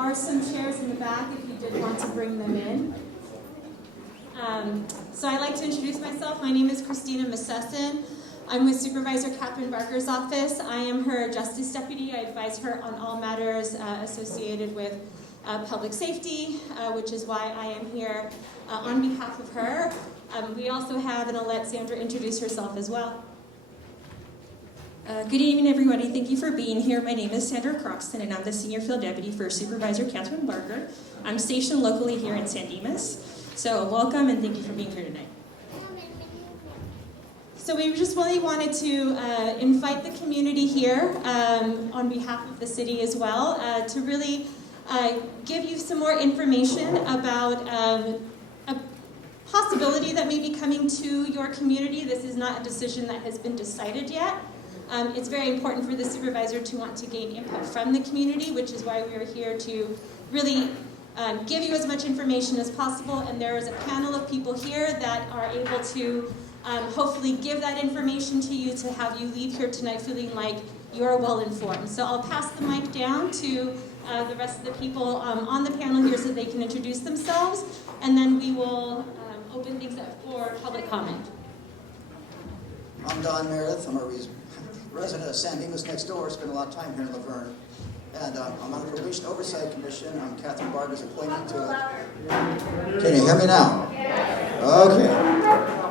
are some chairs in the back if you did want to bring them in. So I'd like to introduce myself. My name is Christina Massesson. I'm with Supervisor Catherine Barker's office. I am her Justice Deputy. I advise her on all matters associated with public safety, which is why I am here on behalf of her. We also have, and I'll let Sandra introduce herself as well. Good evening, everybody. Thank you for being here. My name is Sandra Croxton, and I'm the Senior Field Deputy for Supervisor Catherine Barker. I'm stationed locally here in San Dimas. So welcome, and thank you for being here tonight. So we just really wanted to invite the community here on behalf of the city as well to really give you some more information about a possibility that may be coming to your community. This is not a decision that has been decided yet. It's very important for the supervisor to want to gain input from the community, which is why we are here to really give you as much information as possible. And there is a panel of people here that are able to hopefully give that information to you to have you leave here tonight feeling like you're well informed. So I'll pass the mic down to the rest of the people on the panel here so they can introduce themselves, and then we will open things up for public comment. I'm Don Meredith. I'm a resident of San Dimas next door. Spent a lot of time here in Laverne. And I'm on the Probation Oversight Commission. I'm Catherine Barker's appointed to it. Can you hear me now? Okay.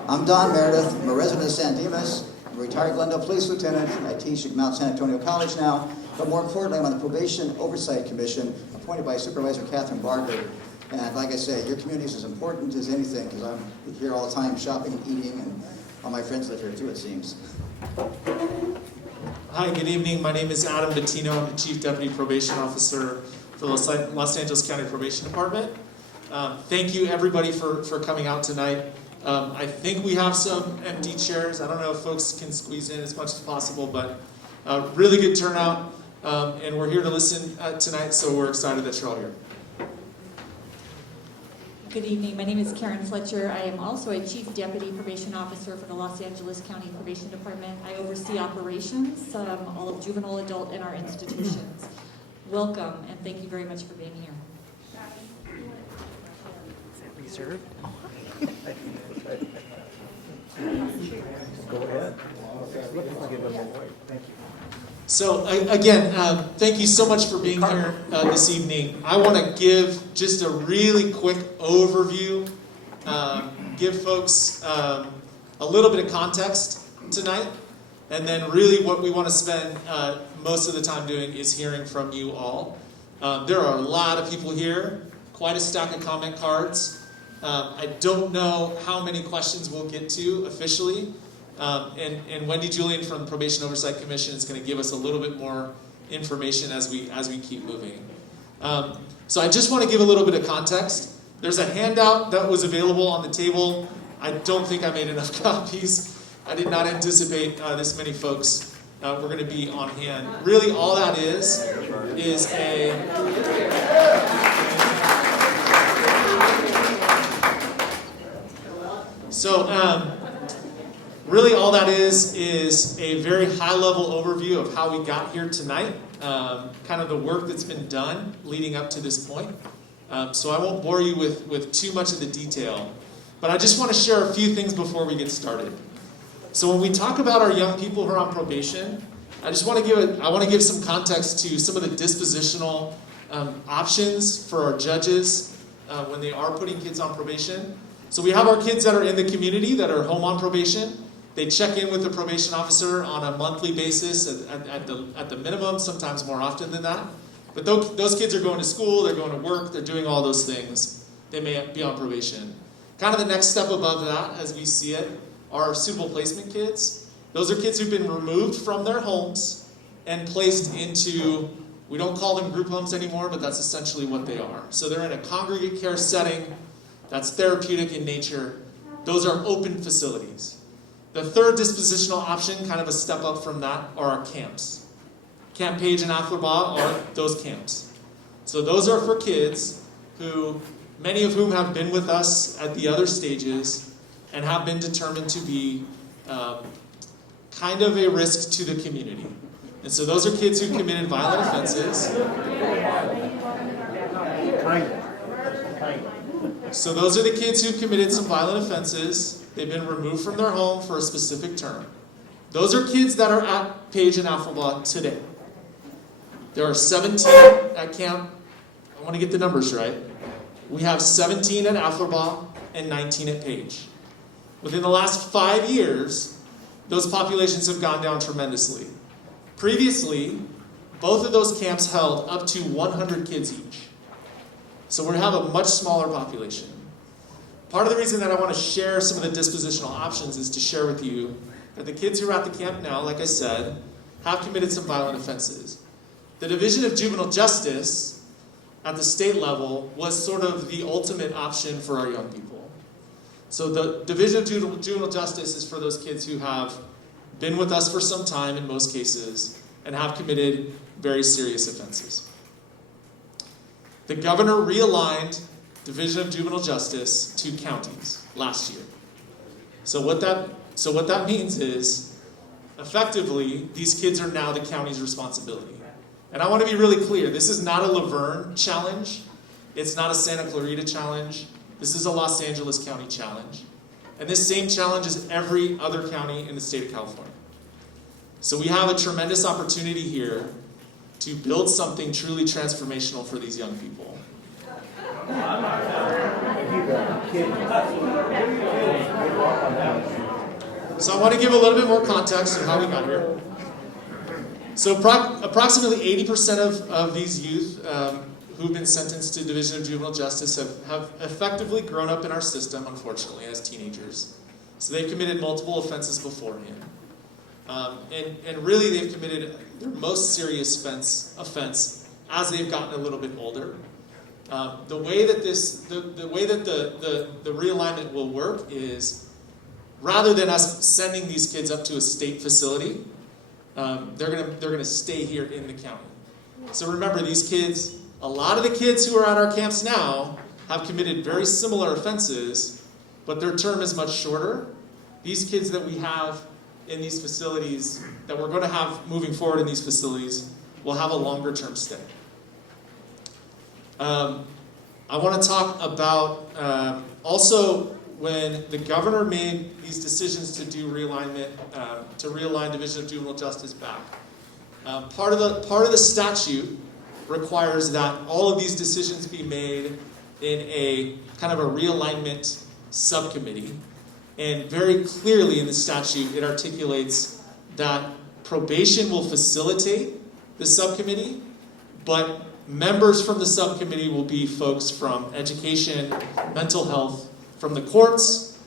I'm Don Meredith. I'm a resident of San Dimas. I'm a retired Glendale Police Lieutenant. I teach at Mount San Antonio College now. But more importantly, I'm on the Probation Oversight Commission, appointed by Supervisor Catherine Barker. And like I say, your community is as important as anything, because I'm here all the time shopping and eating, and all my friends live here too, it seems. Hi, good evening. My name is Adam Bettino. I'm the Chief Deputy Probation Officer for the Los Angeles County Probation Department. Thank you, everybody, for coming out tonight. I think we have some empty chairs. I don't know if folks can squeeze in as much as possible, but really good turnout. And we're here to listen tonight, so we're excited that you're all here. Good evening. My name is Karen Fletcher. I am also a Chief Deputy Probation Officer for the Los Angeles County Probation Department. I oversee operations, all of juvenile, adult, and our institutions. Welcome, and thank you very much for being here. Is that reserved? Go ahead. Let's give them away. Thank you. So again, thank you so much for being here this evening. I want to give just a really quick overview, give folks a little bit of context tonight, and then really what we want to spend most of the time doing is hearing from you all. There are a lot of people here, quite a stack of comment cards. I don't know how many questions we'll get to officially. And Wendy Julian from the Probation Oversight Commission is going to give us a little bit more information as we keep moving. So I just want to give a little bit of context. There's a handout that was available on the table. I don't think I made enough copies. I did not anticipate this many folks were going to be on hand. Really, all that is a... So, really all that is a very high-level overview of how we got here tonight, kind of the work that's been done leading up to this point. So I won't bore you with too much of the detail, but I just want to share a few things before we get started. So when we talk about our young people who are on probation, I want to give some context to some of the dispositional options for our judges when they are putting kids on probation. So we have our kids that are in the community that are home on probation. They check in with the probation officer on a monthly basis at the minimum, sometimes more often than that. But those kids are going to school, they're going to work, they're doing all those things. They may be on probation. Kind of the next step above that, as we see it, are suitable placement kids. Those are kids who've been removed from their homes and placed into, we don't call them group homes anymore, but that's essentially what they are. So they're in a congregate care setting that's therapeutic in nature. Those are open facilities. The third dispositional option, kind of a step up from that, are our camps. Camps Paige and Afflerbaugh are those camps. So those are for kids who, many of whom have been with us at the other stages and have been determined to be kind of a risk to the community. And so those are kids who committed violent offenses. So those are the kids who committed some violent offenses. They've been removed from their home for a specific term. Those are kids that are at Paige and Afflerbaugh today. There are 17 at Camp. I want to get the numbers right. We have 17 at Afflerbaugh and 19 at Paige. Within the last 5 years, those populations have gone down tremendously. Previously, both of those camps held up to 100 kids each. So we have a much smaller population. Part of the reason that I want to share some of the dispositional options is to share with you that the kids who are at the camp now, like I said, have committed some violent offenses. The Division of Juvenile Justice at the state level was sort of the ultimate option for our young people. So the Division of Juvenile Justice is for those kids who have been with us for some time in most cases and have committed very serious offenses. The governor realigned Division of Juvenile Justice to counties last year. So what that means is, effectively, these kids are now the county's responsibility. And I want to be really clear, this is not a Laverne challenge. It's not a Santa Clarita challenge. This is a Los Angeles County challenge. And this same challenge is every other county in the state of California. So we have a tremendous opportunity here to build something truly transformational for these young people. So I want to give a little bit more context on how we got here. So approximately 80% of these youth who've been sentenced to Division of Juvenile Justice have effectively grown up in our system, unfortunately, as teenagers. So they've committed multiple offenses beforehand. And really they've committed their most serious offense as they've gotten a little bit older. The way that the realignment will work is, rather than us sending these kids up to a state facility, they're gonna stay here in the county. So remember, these kids, a lot of the kids who are at our camps now have committed very similar offenses, but their term is much shorter. These kids that we have in these facilities, that we're going to have moving forward in these facilities, will have a longer term stay. I want to talk about also when the governor made these decisions to do realignment, to realign Division of Juvenile Justice back. Part of the statute requires that all of these decisions be made in a kind of a realignment subcommittee. And very clearly in the statute, it articulates that probation will facilitate the subcommittee, but members from the subcommittee will be folks from education, mental health, from the courts.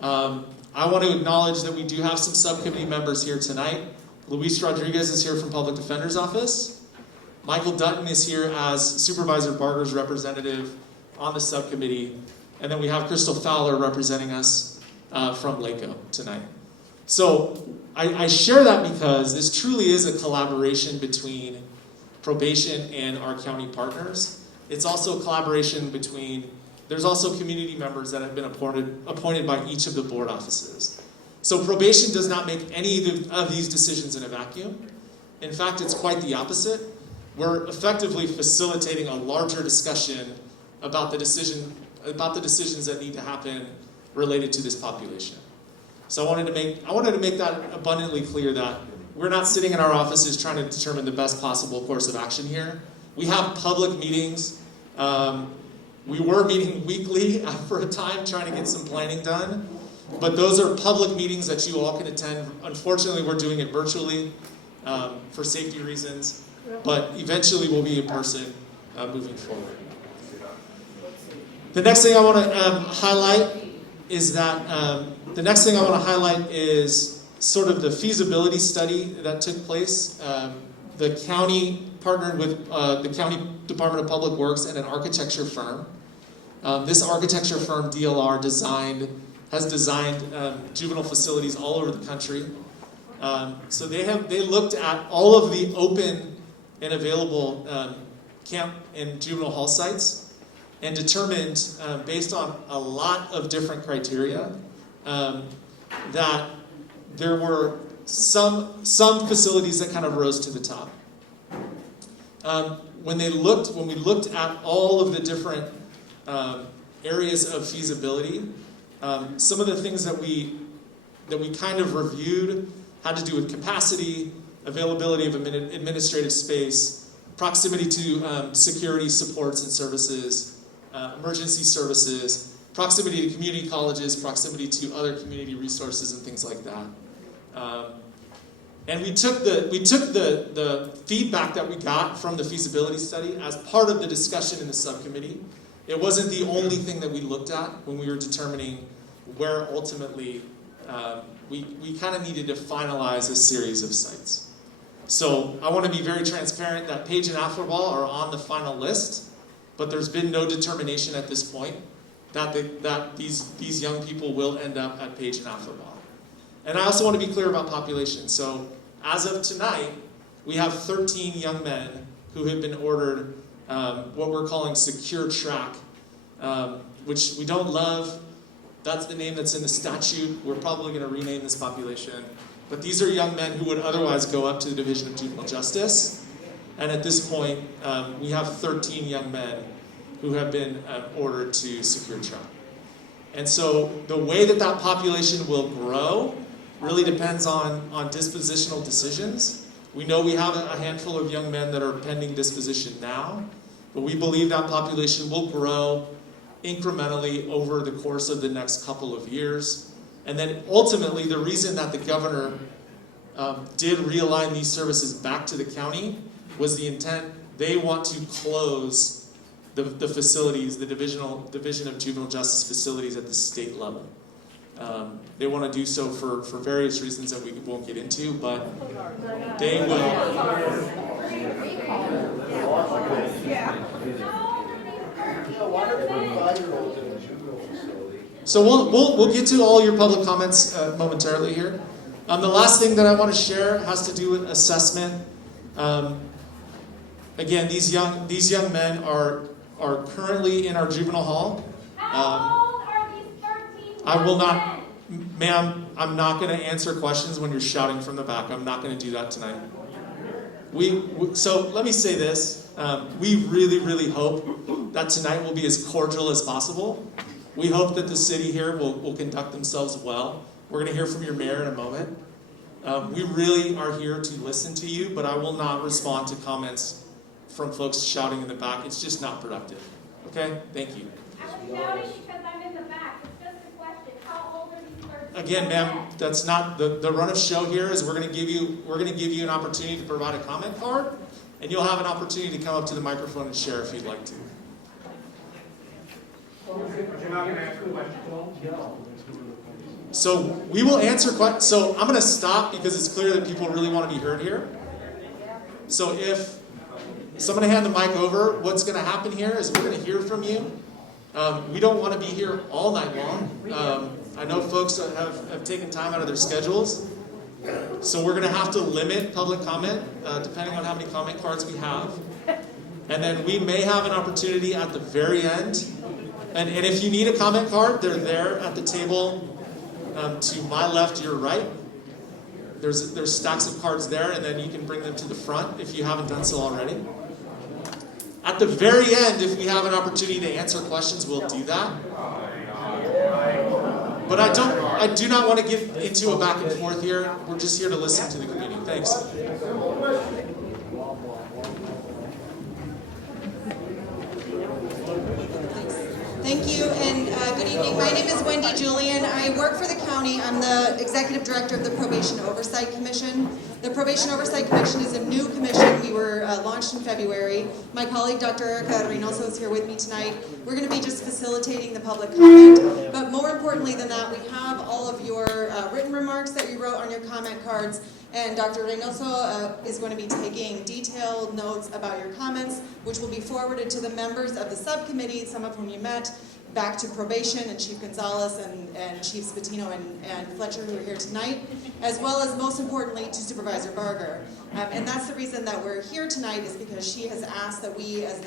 I want to acknowledge that we do have some subcommittee members here tonight. Luis Rodriguez is here from Public Defender's Office. Michael Dutton is here as Supervisor Barger's representative on the subcommittee. And then we have Crystal Fowler representing us from Laco tonight. So I share that because this truly is a collaboration between probation and our county partners. It's also a collaboration between, there's also community members that have been appointed by each of the board offices. So probation does not make any of these decisions in a vacuum. In fact, it's quite the opposite. We're effectively facilitating a larger discussion about the decisions that need to happen related to this population. So I wanted to make that abundantly clear that we're not sitting in our offices trying to determine the best possible course of action here. We have public meetings. We were meeting weekly for a time trying to get some planning done. But those are public meetings that you all can attend. Unfortunately, we're doing it virtually for safety reasons. But eventually we'll be in person moving forward. The next thing I want to highlight is sort of the feasibility study that took place. The county partnered with the County Department of Public Works and an architecture firm. This architecture firm, DLR, has designed juvenile facilities all over the country. So they looked at all of the open and available camp and juvenile hall sites and determined, based on a lot of different criteria, that there were some facilities that kind of rose to the top. when we looked at all of the different areas of feasibility, some of the things that we kind of reviewed had to do with capacity, availability of administrative space, proximity to security supports and services, emergency services, proximity to community colleges, proximity to other community resources and things like that. And we took the feedback that we got from the feasibility study as part of the discussion in the subcommittee. It wasn't the only thing that we looked at when we were determining where ultimately we kind of needed to finalize a series of sites. So I want to be very transparent that Paige and Afflerbaugh are on the final list, but there's been no determination at this point that these young people will end up at Paige and Afflerbaugh. And I also want to be clear about population. So as of tonight, we have 13 young men who have been ordered what we're calling secure track, which we don't love. That's the name that's in the statute. We're probably going to rename this population. But these are young men who would otherwise go up to the Division of Juvenile Justice. And at this point, we have 13 young men who have been ordered to secure track. And so the way that population will grow really depends on dispositional decisions. We know we have a handful of young men that are pending disposition now, but we believe that population will grow incrementally over the course of the next couple of years. And then ultimately, the reason that the governor did realign these services back to the county was the intent. They want to close the facilities, the Division of Juvenile Justice facilities at the state level. They want to do so for various reasons that we won't get into, but they will. So we'll get to all your public comments momentarily here. The last thing that I want to share has to do with assessment. Again, these young men are currently in our juvenile hall. How old are these 13? I will not, ma'am, I'm not going to answer questions when you're shouting from the back. I'm not going to do that tonight. So let me say this. We really, really hope that tonight will be as cordial as possible. We hope that the city here will conduct themselves well. We're going to hear from your mayor in a moment. We really are here to listen to you, but I will not respond to comments from folks shouting in the back. It's just not productive. Okay? Thank you. I was shouting because I'm in the back. It's just a question. How old are these 13? Again, ma'am, that's not the run of show here. Is we're going to give you an opportunity to provide a comment card, and you'll have an opportunity to come up to the microphone and share if you'd like to. So we will answer questions. So I'm going to stop because it's clear that people really want to be heard here. So if somebody hand the mic over, what's going to happen here is we're going to hear from you. We don't want to be here all night long. I know folks have taken time out of their schedules. So we're going to have to limit public comment depending on how many comment cards we have. And then we may have an opportunity at the very end. And if you need a comment card, they're there at the table to my left, your right. There's stacks of cards there, and then you can bring them to the front if you haven't done so already. At the very end, if we have an opportunity to answer questions, we'll do that. But I do not want to get into a back and forth here. We're just here to listen to the community. Thanks. Thank you, and good evening. My name is Wendy Julian. I work for the county. I'm the Executive Director of the Probation Oversight Commission. The Probation Oversight Commission is a new commission. We were launched in February. My colleague, Dr. Erica Reynoso, is here with me tonight. We're going to be just facilitating the public comment, but more importantly than that, we have all of your written remarks that you wrote on your comment cards, and Dr. Reynoso is going to be taking detailed notes about your comments, which will be forwarded to the members of the subcommittee, some of whom you met, back to probation and Chief Gonzalez and Chief Spatino and Fletcher, who are here tonight, as well as, most importantly, to Supervisor Barger. And that's the reason that we're here tonight, is because she has asked that we, as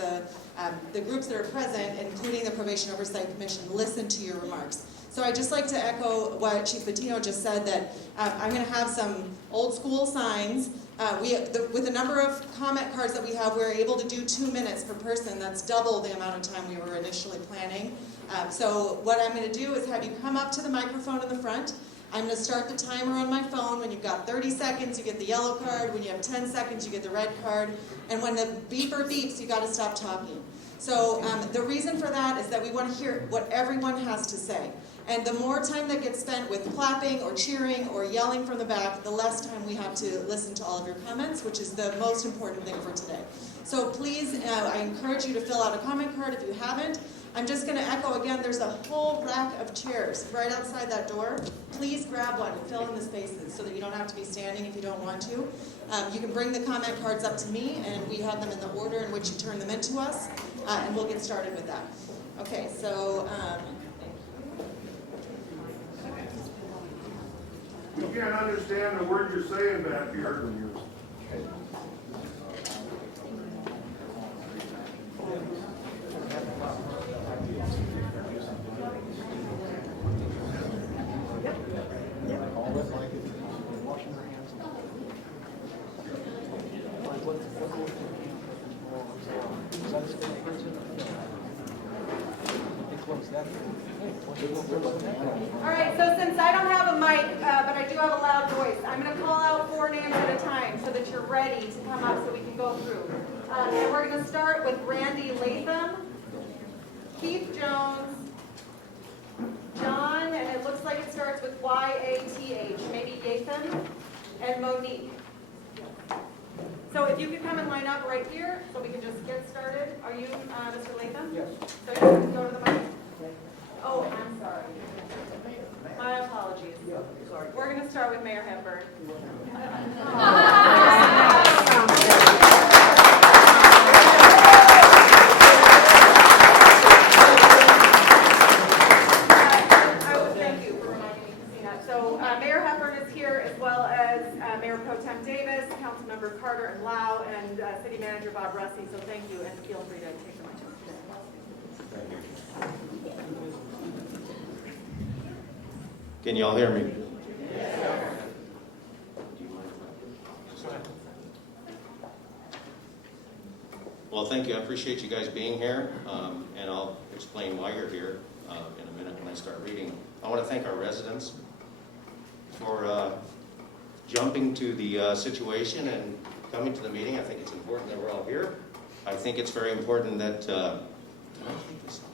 the groups that are present, including the Probation Oversight Commission, listen to your remarks. So I'd just like to echo what Chief Bettino just said, that I'm going to have some old school signs. With the number of comment cards that we have, we're able to do 2 minutes per person. That's double the amount of time we were initially planning. So what I'm going to do is have you come up to the microphone in the front. I'm going to start the timer on my phone. When you've got 30 seconds, you get the yellow card. When you have 10 seconds, you get the red card. And when the beeper beeps, you got to stop talking. So the reason for that is that we want to hear what everyone has to say. And the more time that gets spent with clapping or cheering or yelling from the back, the less time we have to listen to all of your comments, which is the most important thing for today. So please, I encourage you to fill out a comment card if you haven't. I'm just going to echo again, there's a whole rack of chairs right outside that door. Please grab one and fill in the spaces so that you don't have to be standing if you don't want to. You can bring the comment cards up to me, and we have them in the order in which you turn them into us, and we'll get started with that. Okay, so... You can't understand the word you're saying back here. All right, so since I don't have a mic, but I do have a loud voice, I'm going to call out 4 names at a time so that you're ready to come up so we can go through. And we're going to start with Randy Latham, Keith Jones, John, and it looks like it starts with Y-A-T-H, maybe Yathan, and Monique. So if you could come and line up right here so we can just get started. Are you Mr. Latham? Yes. So you can go to the mic. Oh, I'm sorry. My apologies. We're going to start with Mayor Hepburn. Thank you for reminding me, Christina. So Mayor Hepburn is here, as well as Mayor Pro Tem Davis, Councilmember Carter and Lau, and City Manager Bob Russi. So thank you, and feel free to take the mic. Thank you. Can y'all hear me? Yes. Well, thank you. I appreciate you guys being here, and I'll explain why you're here in a minute when I start reading. I want to thank our residents for jumping to the situation and coming to the meeting. I think it's important that we're all here. I think it's very important that... can I take this off?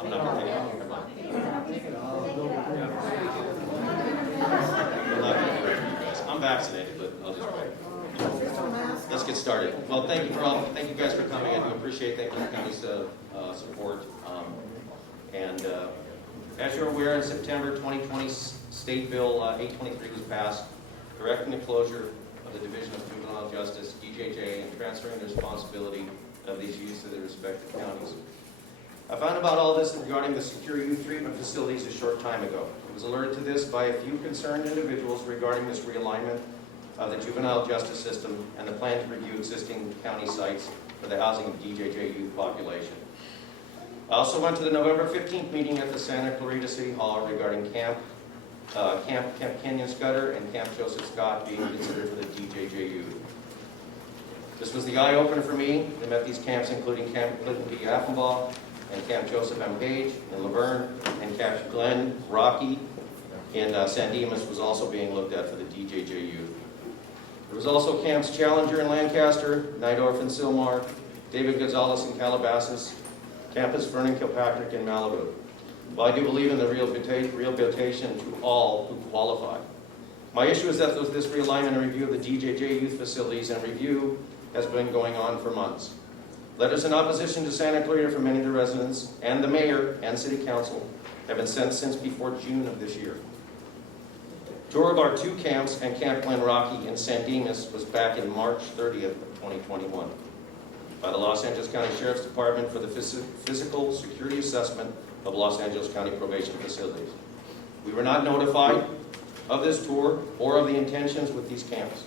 I'm not going to take it. I'm vaccinated, but I'll just wait. Let's get started. Well, thank you guys for coming. I do appreciate the county's support. As you're aware, in September 2020, State Bill 823 was passed, directing the closure of the Division of Juvenile Justice, DJJ, and transferring the responsibility of these youths to their respective counties. I found about all this regarding the secure youth treatment facilities a short time ago. I was alerted to this by a few concerned individuals regarding this realignment of the juvenile justice system and the plan to review existing county sites for the housing of DJJ youth population. I also went to the November 15th meeting at the Santa Clarita City Hall regarding Camp Kenyon Scudder and Camp Joseph Scott being considered for the DJJ youth. This was the eye-opener for me. I met these camps including Camp Paige and Afflerbaugh, and Camp Joseph M. Paige in Laverne, and Camp Glen Rocky in San Dimas was also being looked at for the DJJ youth. There was also Camps Challenger in Lancaster, Nydorf in Sylmar, David Gonzalez in Calabasas, Campus Vernon Kilpatrick in Malibu. Well, I do believe in the rehabilitation to all who qualify. My issue is that this realignment and review of the DJJ youth facilities and review has been going on for months. Letters in opposition to Santa Clarita from many of the residents and the mayor and city council have been sent since before June of this year. Tour of our 2 camps and Camp Glen Rocky in San Dimas was back in March 30th of 2021 by the Los Angeles County Sheriff's Department for the physical security assessment of Los Angeles County probation facilities. We were not notified of this tour or of the intentions with these camps.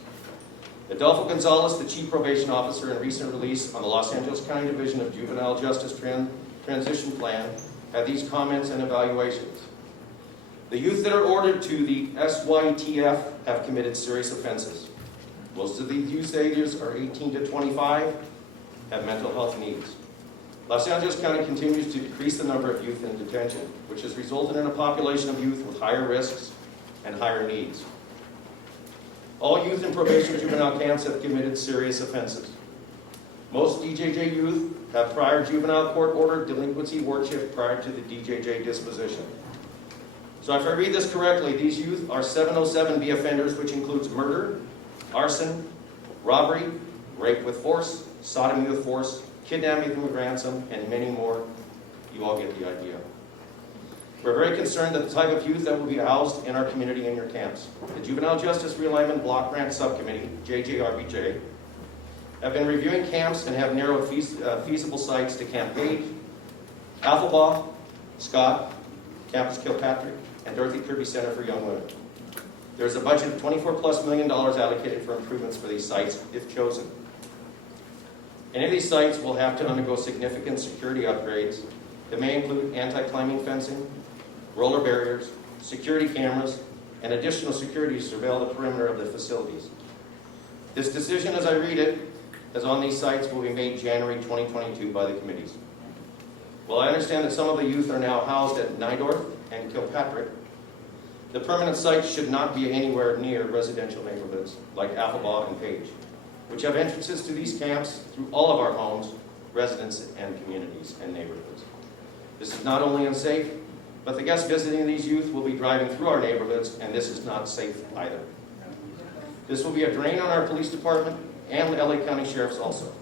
Adolfo Gonzalez, the Chief Probation Officer, in recent release on the Los Angeles County Division of Juvenile Justice Transition Plan, had these comments and evaluations. The youth that are ordered to the SYTF have committed serious offenses. Most of these youth ages are 18 to 25, have mental health needs. Los Angeles County continues to decrease the number of youth in detention, which has resulted in a population of youth with higher risks and higher needs. All youth in probation juvenile camps have committed serious offenses. Most DJJ youth have prior juvenile court ordered delinquency wardship prior to the DJJ disposition. So if I read this correctly, these youth are 707B offenders, which includes murder, arson, robbery, rape with force, sodomy with force, kidnapping with ransom, and many more. You all get the idea. We're very concerned that the type of youth that will be housed in our community in your camps. The Juvenile Justice Realignment Block Grant Subcommittee, JJRBJ, have been reviewing camps and have narrowed feasible sites to Camp Paige, Afflerbaugh, Scott, Campus Kilpatrick, and Dorothy Kirby Center for Young Women. There's a budget of $24+ million allocated for improvements for these sites if chosen. Any of these sites will have to undergo significant security upgrades that may include anti-climbing fencing, roller barriers, security cameras, and additional security to surveil the perimeter of the facilities. This decision, as I read it, as on these sites will be made January 2022 by the committees. Well, I understand that some of the youth are now housed at Nydorf and Kilpatrick. The permanent sites should not be anywhere near residential neighborhoods like Afflebaugh and Page, which have entrances to these camps through all of our homes, residents, and communities and neighborhoods. This is not only unsafe, but the guests visiting these youth will be driving through our neighborhoods, and this is not safe either. This will be a drain on our police department and the LA County Sheriff's also.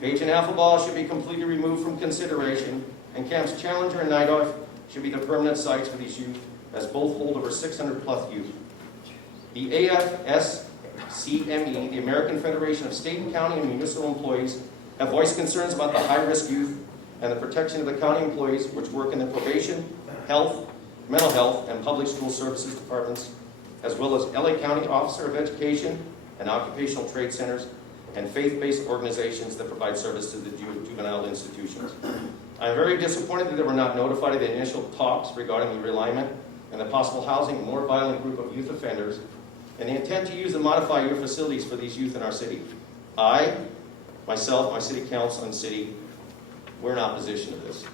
Page and Afflebaugh should be completely removed from consideration, and Camps Challenger and Nydorf should be the permanent sites for these youth, as both hold over 600+ youth. The AFSCME, the American Federation of State and County and Municipal Employees, have voiced concerns about the high-risk youth and the protection of the county employees which work in the probation, health, mental health, and public school services departments, as well as LA County Officer of Education and occupational trade centers, and faith-based organizations that provide service to the juvenile institutions. I'm very disappointed that they were not notified of the initial talks regarding the realignment and the possible housing of a more violent group of youth offenders, and the intent to use and modify your facilities for these youth in our city. I, myself, my city council, and city, we're in opposition to this.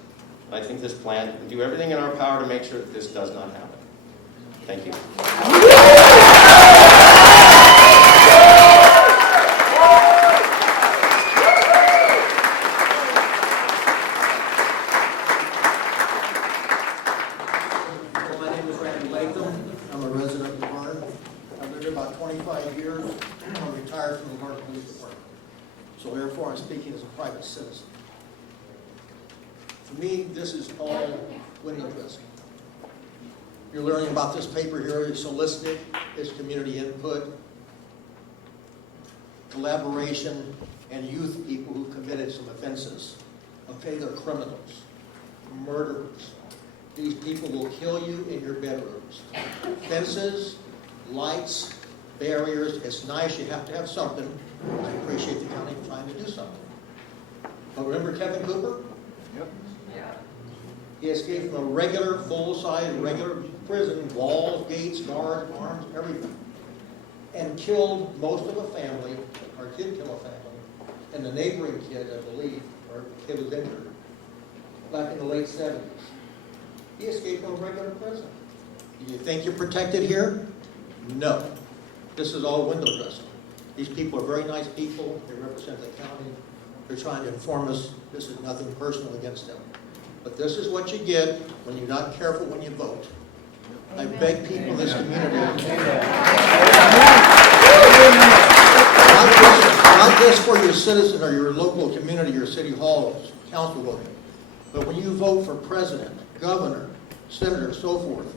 I think this plan can do everything in our power to make sure that this does not happen. Thank you. My name is Randy Latham. I'm a resident of Verne. I've lived here about 25 years. I'm retired from the Verne Police Department. So therefore, I'm speaking as a private citizen. For me, this is all winning dressing. You're learning about this paper here. It's solicited. It's community input, collaboration, and youth people who committed some offenses. Okay, they're criminals, murderers. These people will kill you in your bedrooms. Fences, lights, barriers. It's nice. You have to have something. I appreciate the county trying to do something. But remember Kevin Cooper? Yep. He escaped from a regular, full-size, regular prison, walls, gates, guards, arms, everything, and killed most of a family, or did kill a family, and the neighboring kid, I believe, or kid was injured, back in the late 70s. He escaped from a regular prison. Do you think you're protected here? No. This is all window dressing. These people are very nice people. They represent the county. They're trying to inform us this is nothing personal against them. But this is what you get when you're not careful when you vote. I beg people in this community, not just for your citizen or your local community, your city hall, council voting, but when you vote for president, governor, senator, so forth,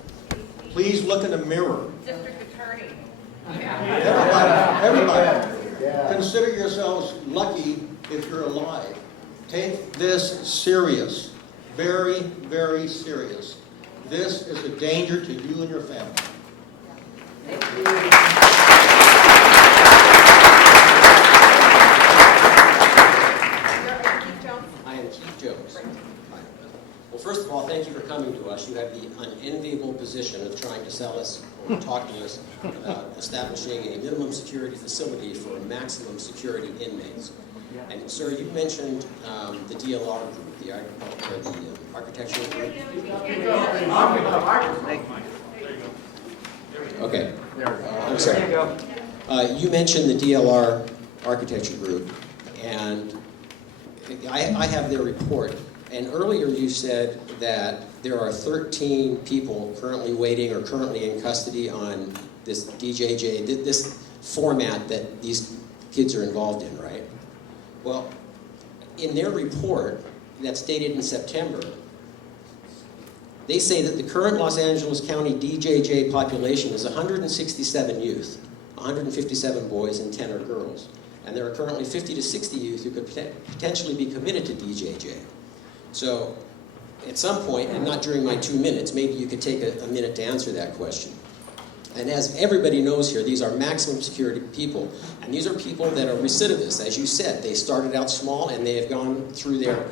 please look in the mirror. District attorney. Everybody. Consider yourselves lucky if you're alive. Take this serious. Very, very serious. This is a danger to you and your family. Thank you. Chief Jones? I am Chief Jones. Well, first of all, thank you for coming to us. You have the unenviable position of trying to sell us or talk to us about establishing a minimum security facility for maximum security inmates. And sir, you mentioned the DLR group, the architectural group. Okay. I'm sorry. You mentioned the DLR architecture group, and I have their report. And earlier you said that there are 13 people currently waiting or currently in custody on this DJJ, this format that these kids are involved in, right? Well, in their report that's dated in September, they say that the current Los Angeles County DJJ population is 167 youth, 157 boys and 10 are girls. And there are currently 50 to 60 youth who could potentially be committed to DJJ. So, at some point, and not during my 2 minutes, maybe you could take a minute to answer that question. And as everybody knows here, these are maximum security people. And these are people that are recidivists. As you said, they started out small and they have gone through their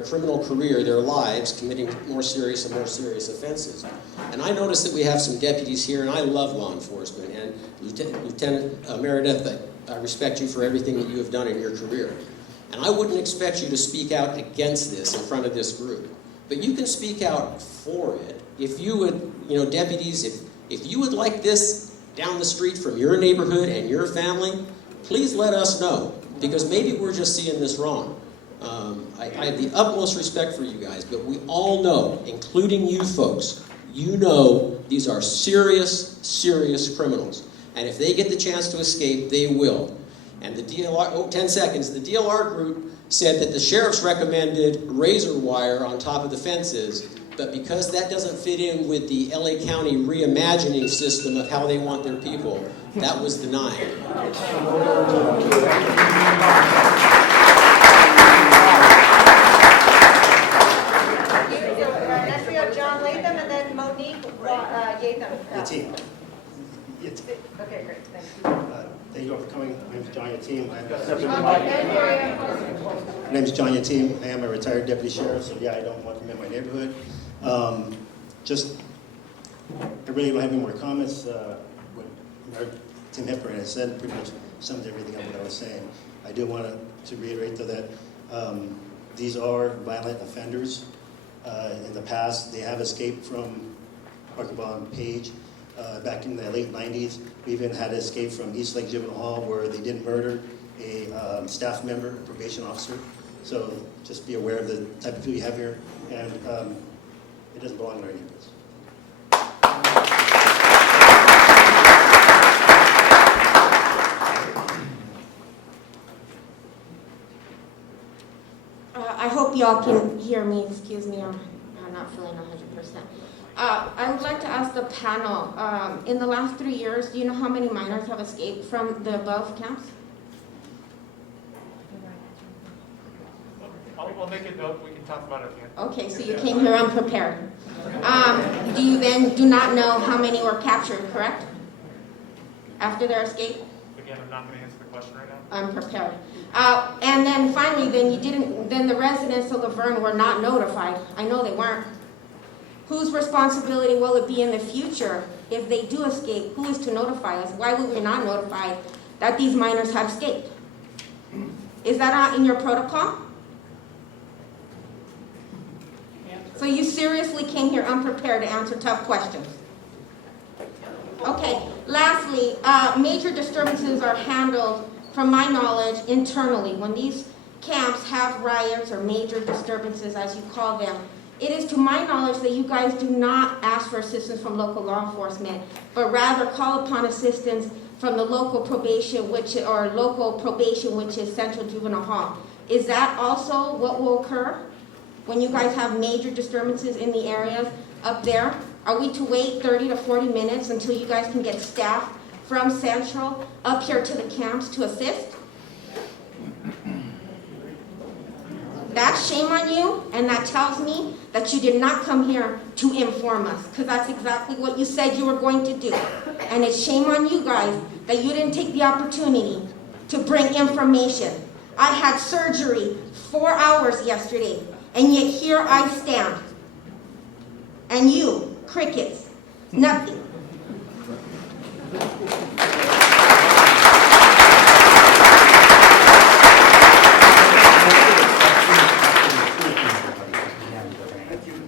criminal career, their lives, committing more serious and more serious offenses. And I noticed that we have some deputies here, and I love law enforcement. And Lieutenant Meredith, I respect you for everything that you have done in your career. And I wouldn't expect you to speak out against this in front of this group. But you can speak out for it. If you would, deputies, if you would like this down the street from your neighborhood and your family, please let us know. Because maybe we're just seeing this wrong. I have the utmost respect for you guys, but we all know, including you folks, you know these are serious, serious criminals. And if they get the chance to escape, they will. And the DLR, 10 seconds, the DLR group said that the sheriff's recommended razor wire on top of the fences, but because that doesn't fit in with the LA County reimagining system of how they want their people, that was denied. Next we have John Latham and then Monique Yatham. Yateem. Okay, great, thank you. Thank you all for coming. My name is John Yateem. My name is John Yateem. I am a retired deputy sheriff, so yeah, I don't want them in my neighborhood. I really don't have any more comments. What Tim Hepburn has said pretty much sums everything up what I was saying. I do want to reiterate, though, that these are violent offenders. In the past, they have escaped from Probation and Paige. Back in the late 90s, we even had an escape from East Lake Juvenile Hall where they did murder a staff member, a probation officer. So just be aware of the type of people you have here, and it doesn't belong in our neighborhoods. I hope y'all can hear me. Excuse me, I'm not feeling 100%. I would like to ask the panel, in the last 3 years, do you know how many minors have escaped from the above camps? We'll make a note, we can talk about it again. Okay, so you came here unprepared. You then do not know how many were captured, correct? After their escape? Again, I'm not going to answer the question right now. Unprepared. And then finally, then the residents of Verne were not notified. I know they weren't. Whose responsibility will it be in the future if they do escape? Who is to notify us? Why would we not notify that these minors have escaped? Is that not in your protocol? So you seriously came here unprepared to answer tough questions. Okay, lastly, major disturbances are handled, from my knowledge, internally. When these camps have riots or major disturbances, as you call them, it is to my knowledge that you guys do not ask for assistance from local law enforcement, but rather call upon assistance from the local probation, which is Central Juvenile Hall. Is that also what will occur when you guys have major disturbances in the areas up there? Are we to wait 30 to 40 minutes until you guys can get staff from Central up here to the camps to assist? That's shame on you, and that tells me that you did not come here to inform us, because that's exactly what you said you were going to do. And it's shame on you guys that you didn't take the opportunity to bring information. I had surgery 4 hours yesterday, and yet here I stand And you, crickets, nothing.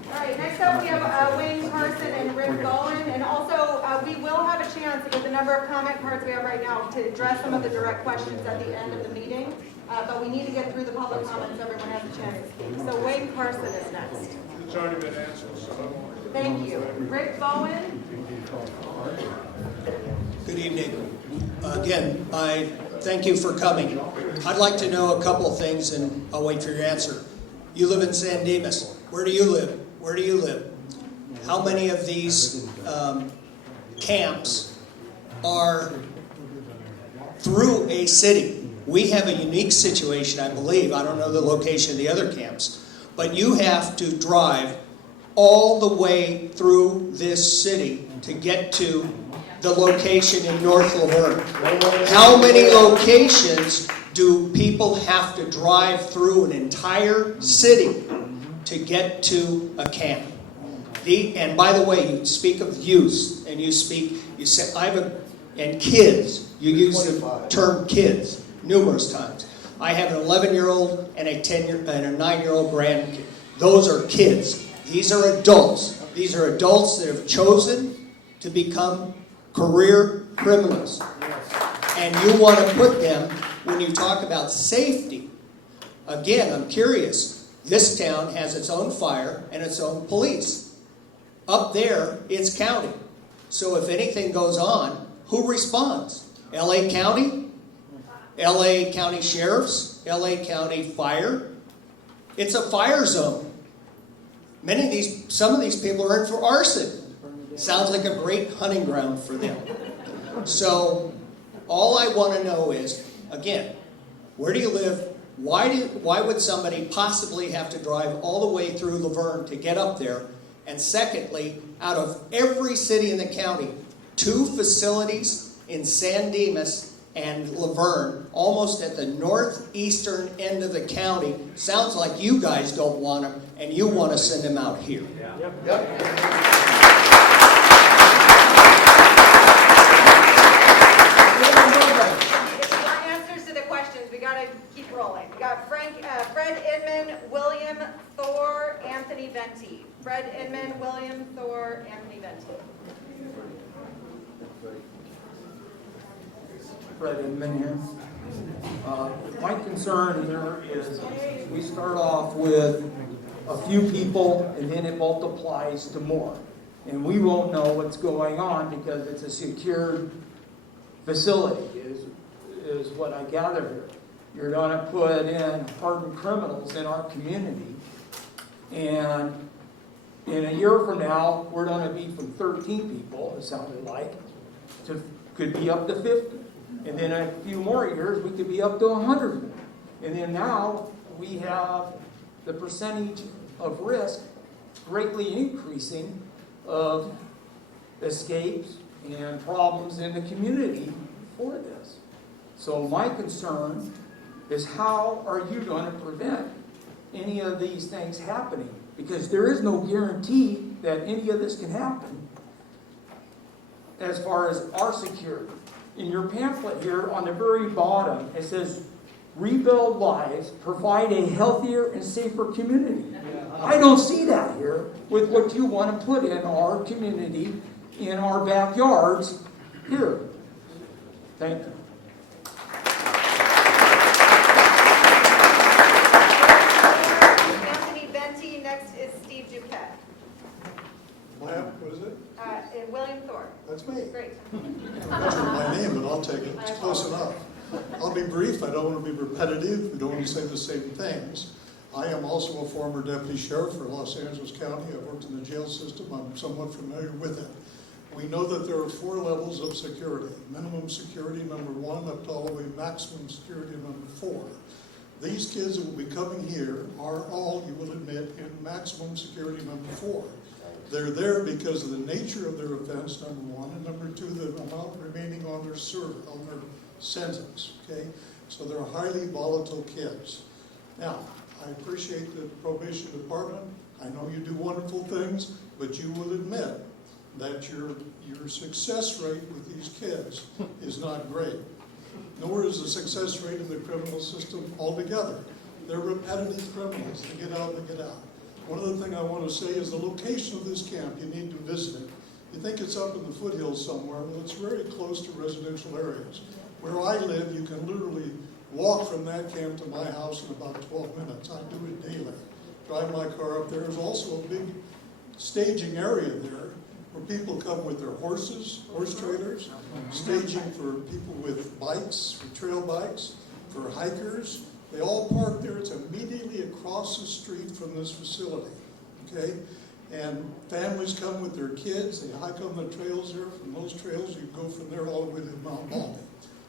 All right, next up we have Wayne Carson and Rick Bowen, and also we will have a chance with the number of comment cards we have right now to address some of the direct questions at the end of the meeting, but we need to get through the public comments so everyone has a chance to speak. So Wayne Carson is next. It's already been answered, so. Thank you. Rick Bowen? Good evening. Again, I thank you for coming. I'd like to know a couple of things, and I'll wait for your answer. You live in San Dimas. Where do you live? Where do you live? How many of these camps are through a city? We have a unique situation, I believe. I don't know the location of the other camps. But you have to drive all the way through this city to get to the location in North Laverne. How many locations do people have to drive through an entire city to get to a camp? And by the way, you speak of youth, and you say, and kids. You use the term kids numerous times. I have an 11-year-old and a 9-year-old grandkid. Those are kids. These are adults. These are adults that have chosen to become career criminals. And you want to put them, when you talk about safety, again, I'm curious. This town has its own fire and its own police. Up there, it's county. So if anything goes on, who responds? LA County? LA County Sheriffs? LA County Fire? It's a fire zone. Some of these people are in for arson. Sounds like a great hunting ground for them. So all I want to know is, again, where do you live? Why would somebody possibly have to drive all the way through Laverne to get up there? And secondly, out of every city in the county, 2 facilities in San Dimas and Laverne, almost at the northeastern end of the county. Sounds like you guys don't want them, and you want to send them out here. Answers to the questions, we got to keep rolling. We got Fred Inman, William Thor, Anthony Venti. Fred Inman, William Thor, Anthony Venti. Fred Inman here. My concern here is we start off with a few people and then it multiplies to more. And we won't know what's going on because it's a secured facility, is what I gather here. You're going to put in hardened criminals in our community, and in a year from now, we're going to be from 13 people, it sounded like, could be up to 50. And then in a few more years, we could be up to 100. And then now, we have the percentage of risk greatly increasing of escapes and problems in the community for this. So my concern is, how are you going to prevent any of these things happening? Because there is no guarantee that any of this can happen as far as our security. In your pamphlet here, on the very bottom, it says, rebuild lives, provide a healthier and safer community. I don't see that here with what you want to put in our community, in our backyards here. Thank you. Anthony Venti, next is Steve Duquette. What is it? William Thor. That's me. Great. That's my name, but I'll take it. It's close enough. I'll be brief. I don't want to be repetitive. We don't want to say the same things. I am also a former deputy sheriff for Los Angeles County. I've worked in the jail system. I'm somewhat familiar with it. We know that there are 4 levels of security. Minimum security, number 1, up to all the way maximum security, number 4. These kids that will be coming here are all, you will admit, in maximum security, number 4. They're there because of the nature of their offense, number 1, and number 2, the amount remaining on their sentence, okay? So they're highly volatile kids. Now, I appreciate the probation department. I know you do wonderful things, but you will admit that your success rate with these kids is not great. Nor is the success rate in the criminal system altogether. They're repetitive criminals. They get out and they get out. One other thing I want to say is the location of this camp. You need to visit it. You think it's up in the foothills somewhere. Well, it's very close to residential areas. Where I live, you can literally walk from that camp to my house in about 12 minutes. I do it daily. Drive my car up there. There's also a big staging area there where people come with their horses, horse trailers, staging for people with bikes, for trail bikes, for hikers. They all park there. It's immediately across the street from this facility, okay? And families come with their kids. They hike on the trails there. From those trails, you go from there all the way to Mount Baldy.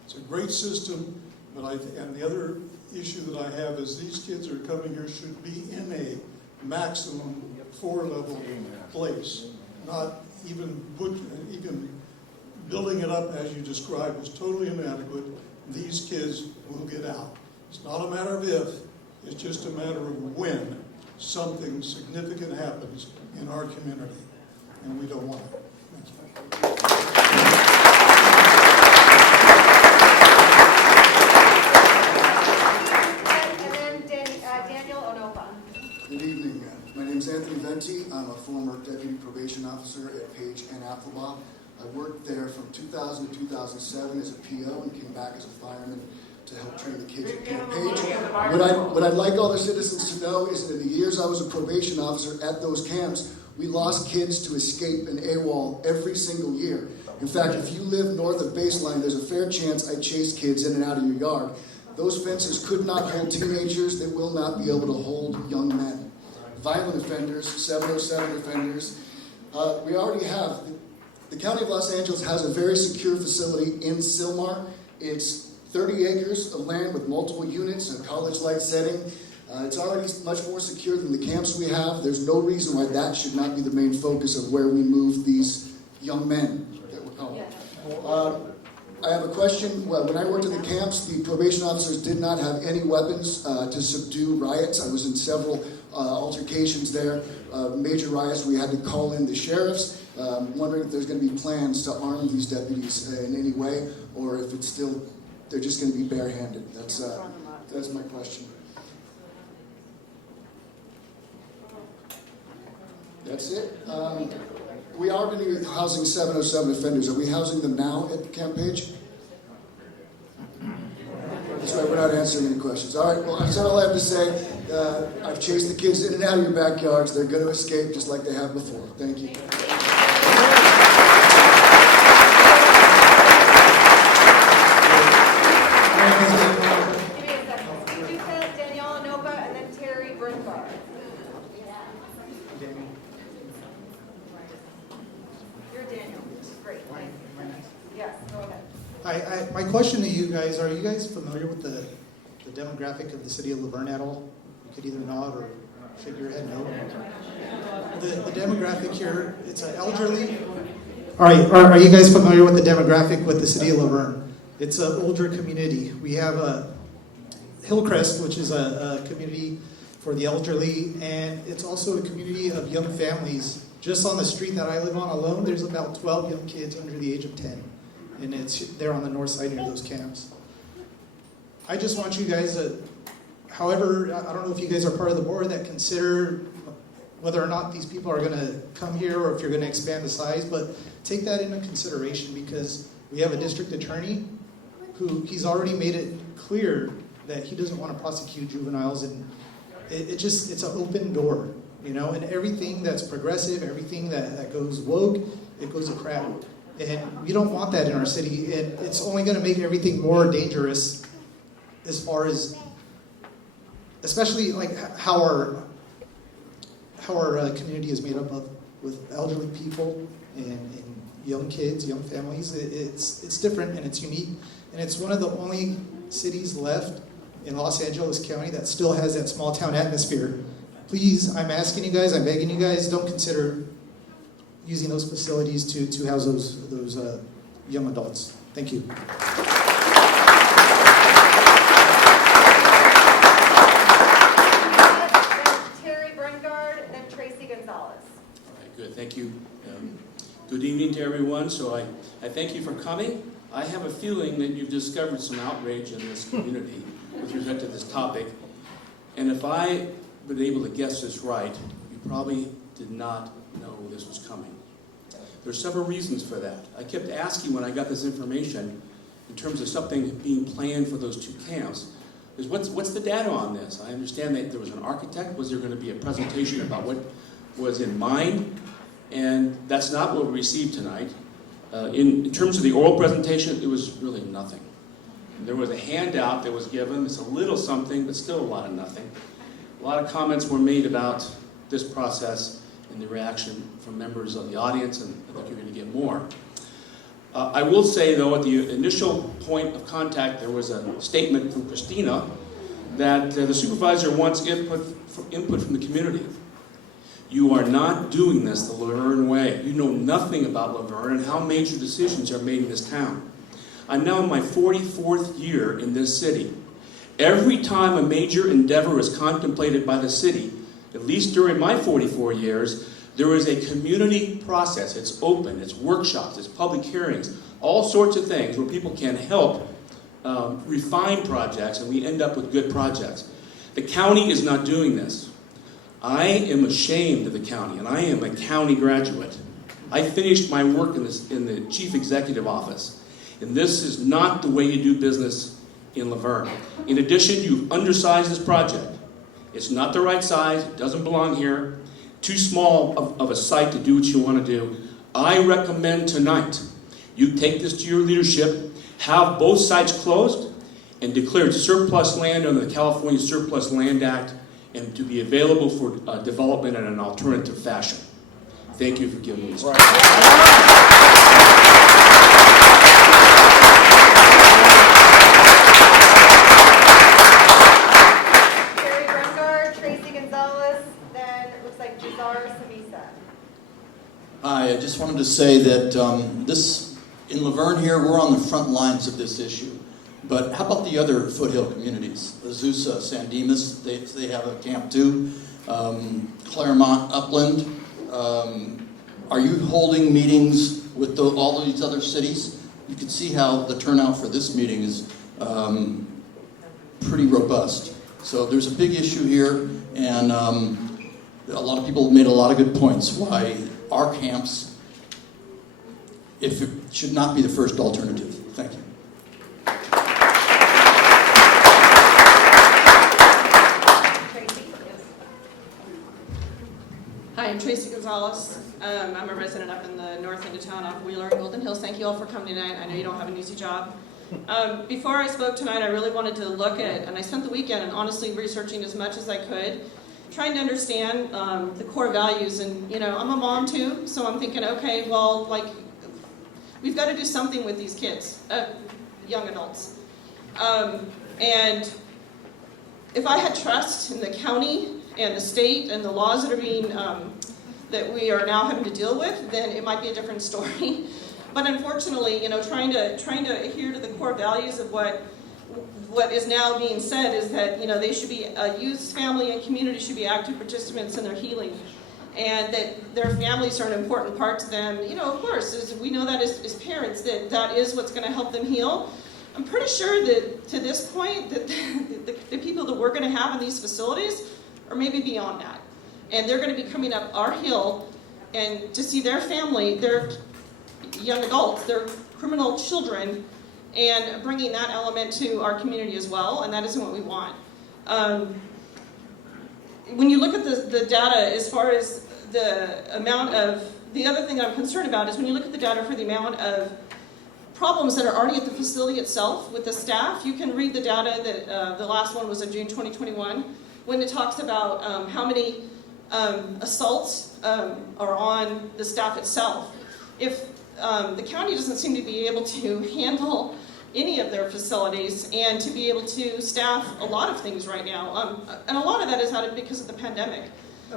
It's a great system, and the other issue that I have is these kids that are coming here should be in a maximum 4-level place, not even building it up as you described is totally inadequate. These kids will get out. It's not a matter of if, it's just a matter of when something significant happens in our community, and we don't want it. Thank you. Good evening. My name is Anthony Venti. I'm a former Deputy Probation Officer at Paige and Afflerbaugh. I worked there from 2000 to 2007 as a PO and came back as a fireman to help train the kids at Camps Paige. What I'd like all the citizens to know is that in the years I was a probation officer at those camps, we lost kids to escape and AWOL every single year. In fact, if you live north of baseline, there's a fair chance I chase kids in and out of your yard. Those fences could not hold teenagers. They will not be able to hold young men. Violent offenders, 707 offenders. We already have, the County of Los Angeles has a very secure facility in Sylmar. It's 30 acres of land with multiple units, a college-like setting. It's already much more secure than the camps we have. There's no reason why that should not be the main focus of where we move these young men that we're calling. I have a question. Well, when I worked in the camps, the probation officers did not have any weapons to subdue riots. I was in several altercations there, major riots. We had to call in the sheriffs. Wondering if there's going to be plans to arm these deputies in any way, or if it's still, they're just going to be barehanded. That's my question. That's it. We are going to be housing 707 offenders. Are we housing them now at Camp Paige? That's right, we're not answering any questions. All right, well, that's all I have to say. I've chased the kids in and out of your backyards. They're going to escape just like they have before. Thank you. Hi, my question to you guys, are you guys familiar with the demographic of the city of Laverne at all? You could either nod or shake your head no. The demographic here, it's an elderly. All right, are you guys familiar with the demographic with the city of Laverne? It's an older community. We have a Hillcrest, which is a community for the elderly, and it's also a community of young families. Just on the street that I live on alone, there's about 12 young kids under the age of 10. And they're on the north side near those camps. I just want you guys to, however, I don't know if you guys are part of the board that consider whether or not these people are going to come here or if you're going to expand the size, but take that into consideration because we have a district attorney who he's already made it clear that he doesn't want to prosecute juveniles, and it's an open door, you know, and everything that's progressive, everything that goes woke, it goes to crap. And we don't want that in our city. It's only going to make everything more dangerous as far as, especially like how our community is made up of with elderly people and young kids, young families. It's different and it's unique. And it's one of the only cities left in Los Angeles County that still has that small town atmosphere. Please, I'm asking you guys, I'm begging you guys, don't consider using those facilities to house those young adults. Thank you. Thank you. Good evening to everyone. So I thank you for coming. I have a feeling that you've discovered some outrage in this community with respect to this topic. And if I been able to guess this right, you probably did not know this was coming. There's several reasons for that. I kept asking when I got this information, in terms of something being planned for those 2 camps, is what's the data on this? I understand that there was an architect. Was there going to be a presentation about what was in mind? And that's not what we received tonight. In terms of the oral presentation, it was really nothing. There was a handout that was given. It's a little something, but still a lot of nothing. A lot of comments were made about this process and the reaction from members of the audience, and I think you're going to get more. I will say, though, at the initial point of contact, there was a statement from Christina that the supervisor wants input from the community. You are not doing this the Laverne way. You know nothing about Laverne and how major decisions are made in this town. I'm now in my 44th year in this city. Every time a major endeavor is contemplated by the city, at least during my 44 years, there is a community process. It's open, it's workshops, it's public hearings, all sorts of things where people can help refine projects, and we end up with good projects. The county is not doing this. I am ashamed of the county, and I am a county graduate. I finished my work in the chief executive office, and this is not the way you do business in Laverne. In addition, you've undersized this project. It's not the right size, it doesn't belong here, too small of a site to do what you want to do. I recommend tonight you take this to your leadership, have both sites closed, and declared surplus land under the California Surplus Land Act, and to be available for development in an alternative fashion. Thank you for giving me this. Hi, I just wanted to say that in Laverne here, we're on the front lines of this issue. But how about the other foothill communities? Azusa, San Dimas, they have a camp too. Claremont, Upland. Are you holding meetings with all of these other cities? You can see how the turnout for this meeting is pretty robust. So there's a big issue here, and a lot of people made a lot of good points why our camps, if it should not be the first alternative. Thank you. Hi, I'm Tracy Gonzalez. I'm a resident up in the north end of town off Wheeler and Golden Hills. Thank you all for coming tonight. I know you don't have an easy job. Before I spoke tonight, I really wanted to look at, and I spent the weekend and honestly researching as much as I could, trying to understand the core values. And, you know, I'm a mom too, so I'm thinking, okay, well, like, we've got to do something with these kids, young adults. And if I had trust in the county and the state and the laws that are being, that we are now having to deal with, then it might be a different story. But unfortunately, you know, trying to adhere to the core values of what is now being said is that, you know, they should be, youth, family, and community should be active participants in their healing, and that their families are an important part to them. You know, of course, as we know that as parents, that is what's going to help them heal. I'm pretty sure that to this point, that the people that we're going to have in these facilities are maybe beyond that. And they're going to be coming up our hill and to see their family, their young adults, their criminal children, and bringing that element to our community as well, and that isn't what we want. When you look at the data as far as the amount of, the other thing I'm concerned about is when you look at the data for the amount of problems that are already at the facility itself with the staff, you can read the data that the last one was in June 2021, when it talks about how many assaults are on the staff itself. If the county doesn't seem to be able to handle any of their facilities and to be able to staff a lot of things right now, and a lot of that is because of the pandemic.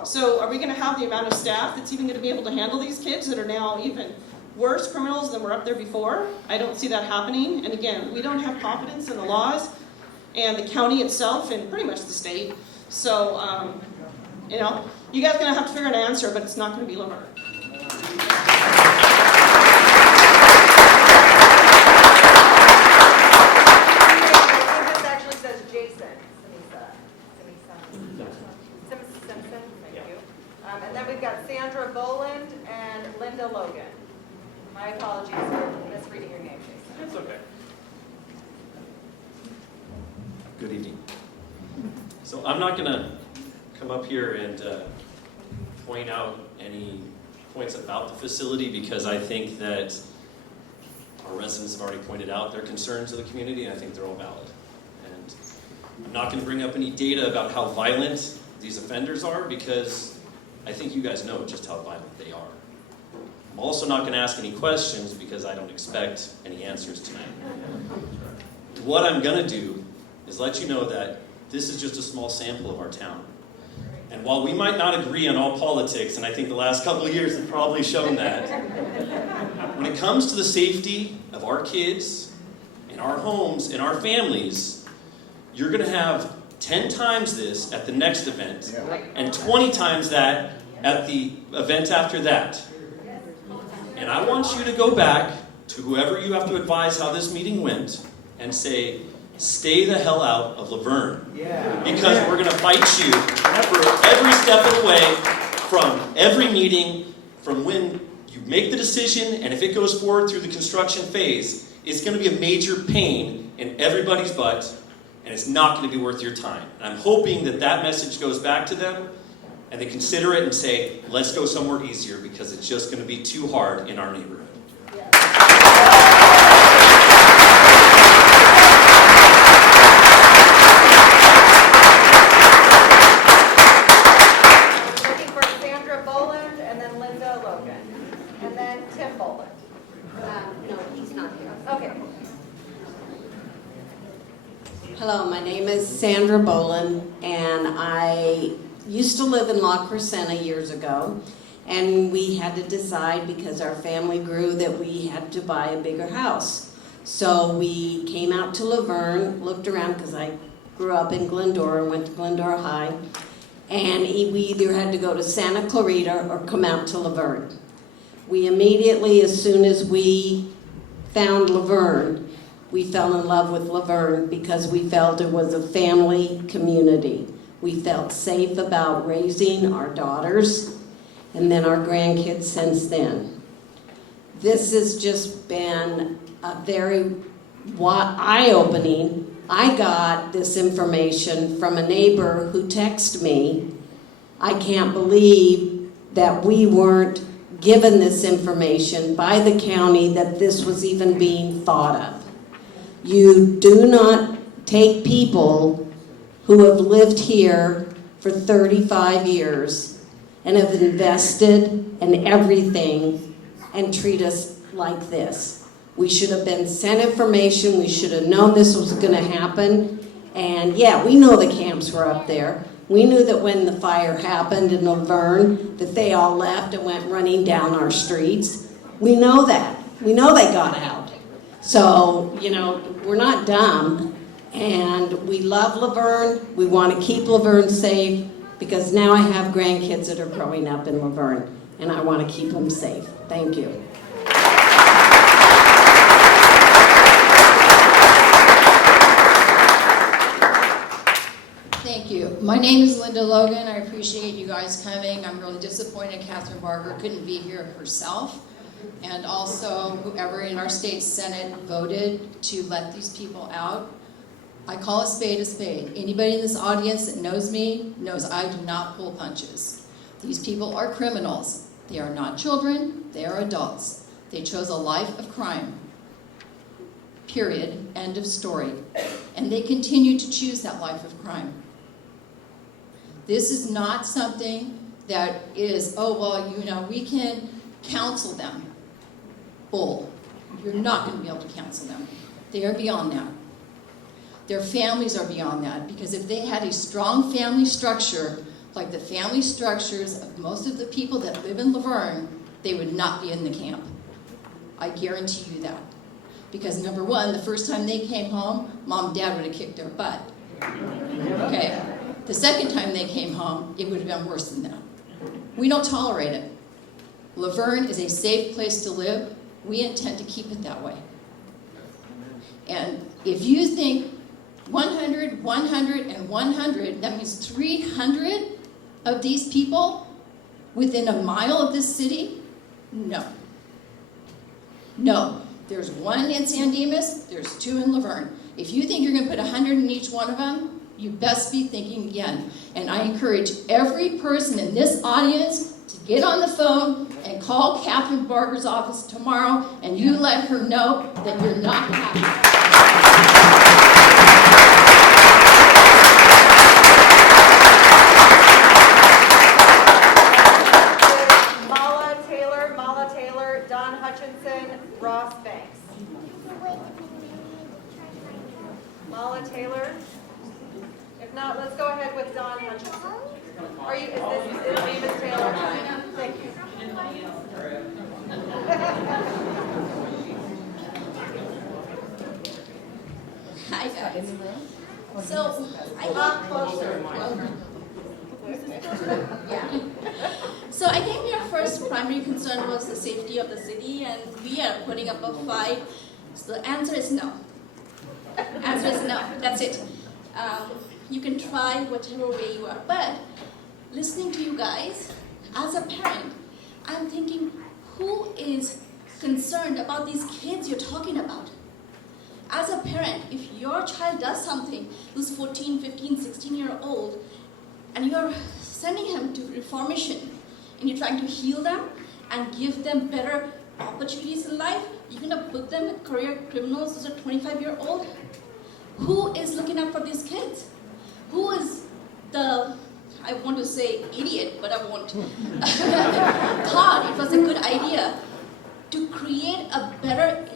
So are we going to have the amount of staff that's even going to be able to handle these kids that are now even worse criminals than were up there before? I don't see that happening. And again, we don't have confidence in the laws and the county itself and pretty much the state. So, you know, you guys are going to have to figure out an answer, but it's not going to be Laverne. we've got Sandra Boland and Linda Logan. My apologies for misreading your name, Jason. It's okay. Good evening. So I'm not going to come up here and point out any points about the facility because I think that our residents have already pointed out their concerns of the community, and I think they're all valid. And I'm not going to bring up any data about how violent these offenders are because I think you guys know just how violent they are. I'm also not going to ask any questions because I don't expect any answers tonight. What I'm going to do is let you know that this is just a small sample of our town. And while we might not agree on all politics, and I think the last couple of years have probably shown that, when it comes to the safety of our kids, in our homes, in our families, you're going to have 10 times this at the next event, and 20 times that at the event after that. And I want you to go back to whoever you have to advise how this meeting went and say, stay the hell out of Laverne. Because we're going to fight you for every step of the way, from every meeting, from when you make the decision, and if it goes forward through the construction phase, it's going to be a major pain in everybody's butt, and it's not going to be worth your time. And I'm hoping that that message goes back to them, and they consider it and say, let's go somewhere easier, because it's just going to be too hard in our neighborhood. Looking for Sandra Boland and then Linda Logan. And then Tim Boland. No, he's not here. Okay. Hello, my name is Sandra Boland, and I used to live in La Crescenta years ago, and we had to decide because our family grew that we had to buy a bigger house. So we came out to Laverne, looked around because I grew up in Glendora and went to Glendora High, and we either had to go to Santa Clarita or come out to Laverne. We immediately, as soon as we found Laverne, we fell in love with Laverne because we felt it was a family community. We felt safe about raising our daughters and then our grandkids since then. This has just been a very eye-opening. I got this information from a neighbor who texted me. I can't believe that we weren't given this information by the county, that this was even being thought of. You do not take people who have lived here for 35 years and have invested in everything and treat us like this. We should have been sent information. We should have known this was going to happen. And yeah, we know the camps were up there. We knew that when the fire happened in Laverne, that they all left and went running down our streets. We know that. We know they got out. So, you know, we're not dumb, and we love Laverne. We want to keep Laverne safe because now I have grandkids that are growing up in Laverne, and I want to keep them safe. Thank you. Thank you. My name is Linda Logan. I appreciate you guys coming. I'm really disappointed Catherine Barker couldn't be here herself. And also, whoever in our state Senate voted to let these people out. I call a spade a spade. Anybody in this audience that knows me knows I do not pull punches. These people are criminals. They are not children. They are adults. They chose a life of crime. Period. End of story. And they continue to choose that life of crime. This is not something that is, oh, well, you know, we can counsel them. Bull. You're not going to be able to counsel them. They are beyond that. Their families are beyond that, because if they had a strong family structure, like the family structures of most of the people that live in Laverne, they would not be in the camp. I guarantee you that. Because number one, the first time they came home, mom and dad would have kicked their butt. Okay. The second time they came home, it would have been worse than that. We don't tolerate it. Laverne is a safe place to live. We intend to keep it that way. And if you think 100, 100, and 100, that means 300 of these people within a mile of this city? No. No. There's one in San Dimas, there's 2 in Laverne. If you think you're going to put 100 in each one of them, you best be thinking again. And I encourage every person in this audience to get on the phone and call Catherine Barker's office tomorrow, and you let her know that you're not happy. Mala Taylor, Don Hutchinson, Ross Banks. Mala Taylor. If not, let's go ahead with Don Hutchinson. Is his name is Taylor? Thank you. Hi guys. So I got closer. Yeah. So I think our first primary concern was the safety of the city, and we are putting up a fight. So the answer is no. Answer is no. That's it. You can try whatever way you are. But listening to you guys, as a parent, I'm thinking, who is concerned about these kids you're talking about? As a parent, if your child does something, who's 14, 15, 16-year-old, and you're sending him to reformation, and you're trying to heal them and give them better opportunities in life, you're going to put them with career criminals as a 25-year-old? Who is looking out for these kids? Who is the, I want to say idiot, but I won't, thought it was a good idea to create a better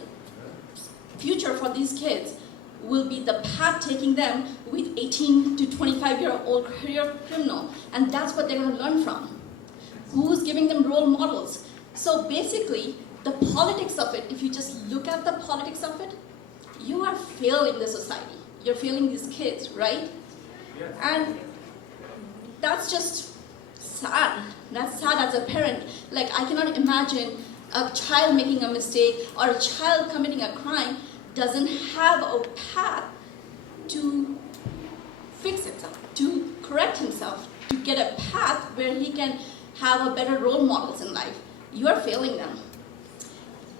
future for these kids will be the path taking them with 18 to 25-year-old career criminal. And that's what they're going to learn from. Who's giving them role models? So basically, the politics of it, if you just look at the politics of it, you are failing the society. You're failing these kids, right? Yes. And that's just sad. That's sad as a parent. Like, I cannot imagine a child making a mistake or a child committing a crime doesn't have a path to fix itself, to correct himself, to get a path where he can have a better role models in life. You are failing them.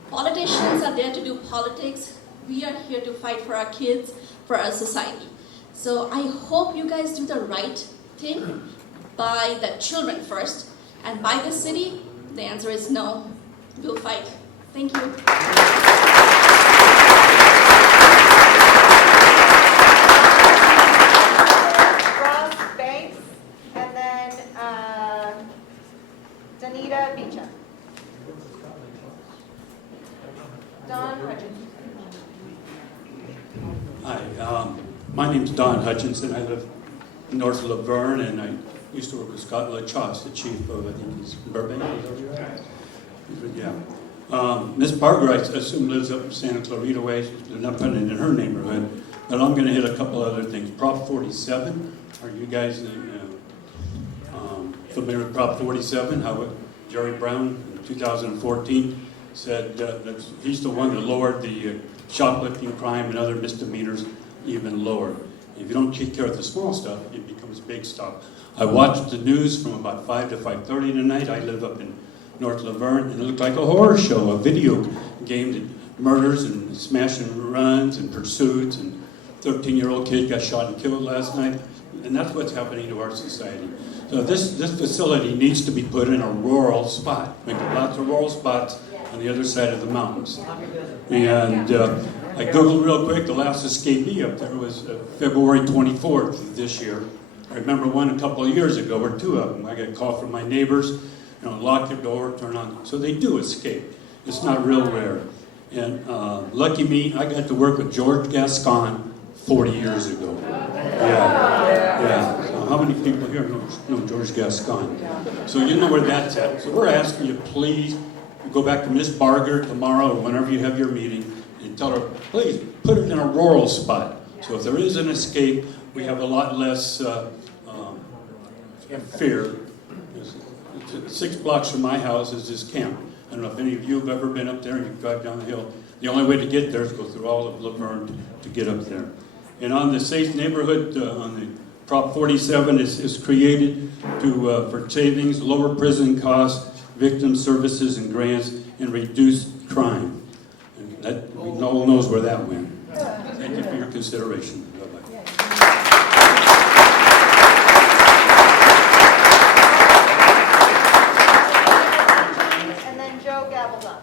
Politicians are there to do politics. We are here to fight for our kids, for our society. So I hope you guys do the right thing by the children first, and by the city. The answer is no. We'll fight. Thank you. Ross Banks, and then Danita Beecher. Don Hutchinson. Hi, my name's Don Hutchinson. I live north of Laverne, and I used to work with Scott LaChosse, the chief of, I think he's Burbank. Yeah. Ms. Barger, I assume, lives up in Santa Clarita Way. They're not putting it in her neighborhood. But I'm going to hit a couple other things. Prop 47, are you guys familiar with Prop 47? How Jerry Brown in 2014 said that he's the one that lowered the shoplifting crime and other misdemeanors even lower. If you don't take care of the small stuff, it becomes big stuff. I watched the news from about 5 to 5:30 tonight. I live up in North Laverne, and it looked like a horror show, a video game that murders and smash and runs and pursuits, and 13-year-old kid got shot and killed last night, and that's what's happening to our society. So this facility needs to be put in a rural spot. We've got lots of rural spots on the other side of the mountains. And I Googled real quick, the last escapee up there was February 24th of this year. I remember one a couple of years ago, or 2 of them. I got a call from my neighbors, lock your door, turn on. So they do escape. It's not real rare. And lucky me, I got to work with George Gascon 40 years ago. Yeah. So how many people here know George Gascon? So you know where that's at. So we're asking you, please, go back to Ms. Barger tomorrow or whenever you have your meeting and tell her, please, put it in a rural spot. So if there is an escape, we have a lot less fear. 6 blocks from my house is this camp. I don't know if any of you have ever been up there and you drive down the hill. The only way to get there is go through all of Laverne to get up there. And on the safe neighborhood, on the Prop 47 is created to for savings, lower prison costs, victim services and grants, and reduce crime. And that, no one knows where that went. Thank you for your consideration. Bye-bye. And then Joe Gabaldon.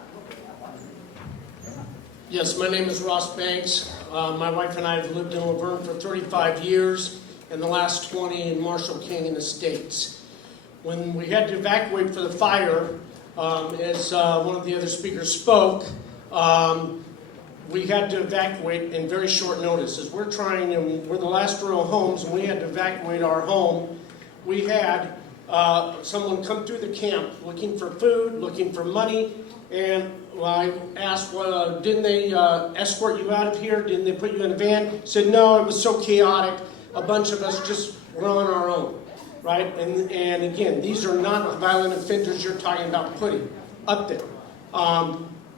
Yes, my name is Ross Banks. My wife and I have lived in Laverne for 35 years, and the last 20 in Marshall King in the States. When we had to evacuate for the fire, as one of the other speakers spoke, we had to evacuate in very short notice. As we're the last row of homes, and we had to evacuate our home, we had someone come through the camp looking for food, looking for money, and I asked, well, didn't they escort you out of here? Didn't they put you in a van? Said, no, it was so chaotic. A bunch of us just were on our own, right? And again, these are not violent offenders you're talking about putting up there.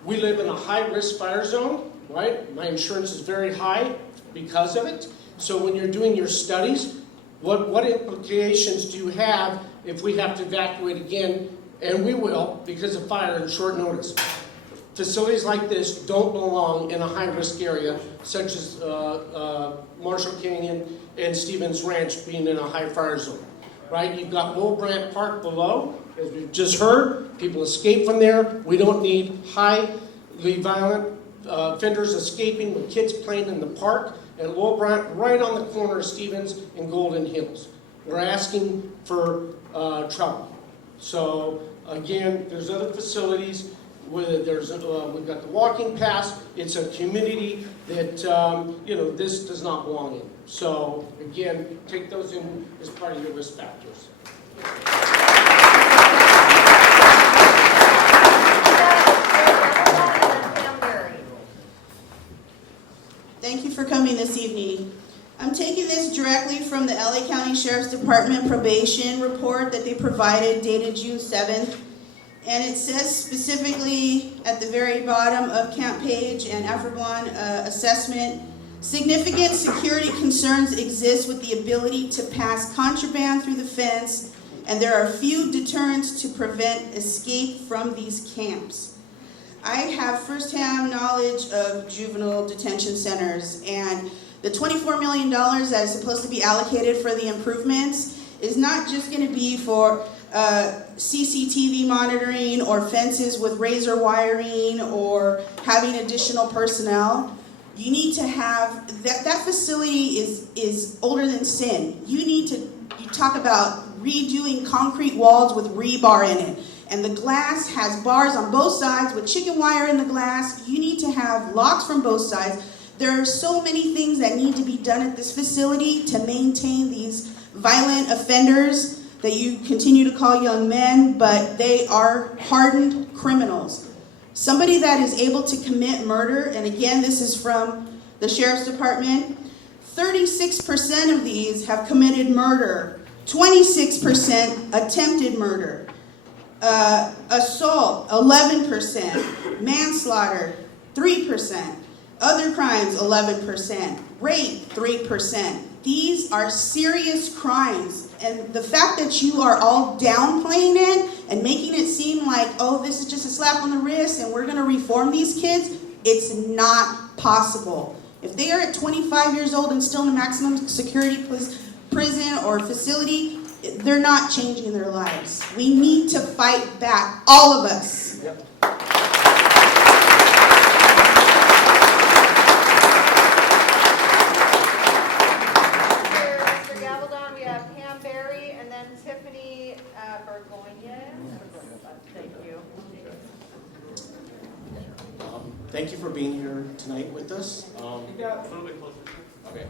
We live in a high-risk fire zone, right? My insurance is very high because of it. So when you're doing your studies, what implications do you have if we have to evacuate again? And we will, because of fire in short notice. Facilities like this don't belong in a high-risk area, such as Marshall King and Stevens Ranch being in a high fire zone, right? You've got Will Brandt Park below, as we've just heard. People escape from there. We don't need highly violent offenders escaping with kids playing in the park. And Will Brandt right on the corner of Stevens and Golden Hills. We're asking for trouble. So again, there's other facilities. We've got the walking path. It's a community that this does not belong in. So again, take those in as part of your risk factors. Thank you for coming this evening. I'm taking this directly from the LA County Sheriff's Department probation report that they provided dated June 7th. And it says specifically at the very bottom of Camps Paige and Afflerbaugh assessment, significant security concerns exist with the ability to pass contraband through the fence, and there are few deterrents to prevent escape from these camps. I have firsthand knowledge of juvenile detention centers, and the $24 million that is supposed to be allocated for the improvements is not just going to be for CCTV monitoring or fences with razor wiring or having additional personnel. You need to have, that facility is older than sin. You talk about redoing concrete walls with rebar in it. And the glass has bars on both sides with chicken wire in the glass. You need to have locks from both sides. There are so many things that need to be done at this facility to maintain these violent offenders that you continue to call young men, but they are hardened criminals. Somebody that is able to commit murder, and again, this is from the Sheriff's Department, 36% of these have committed murder, 26% attempted murder, assault, 11%, manslaughter, 3%, other crimes, 11%, rape, 3%. These are serious crimes, and the fact that you are all downplaying it and making it seem like, oh, this is just a slap on the wrist and we're going to reform these kids, it's not possible. If they are at 25 years old and still in a maximum security prison or facility, they're not changing their lives. We need to fight back, all of us. Yep. Thank you for being here tonight with us. Okay.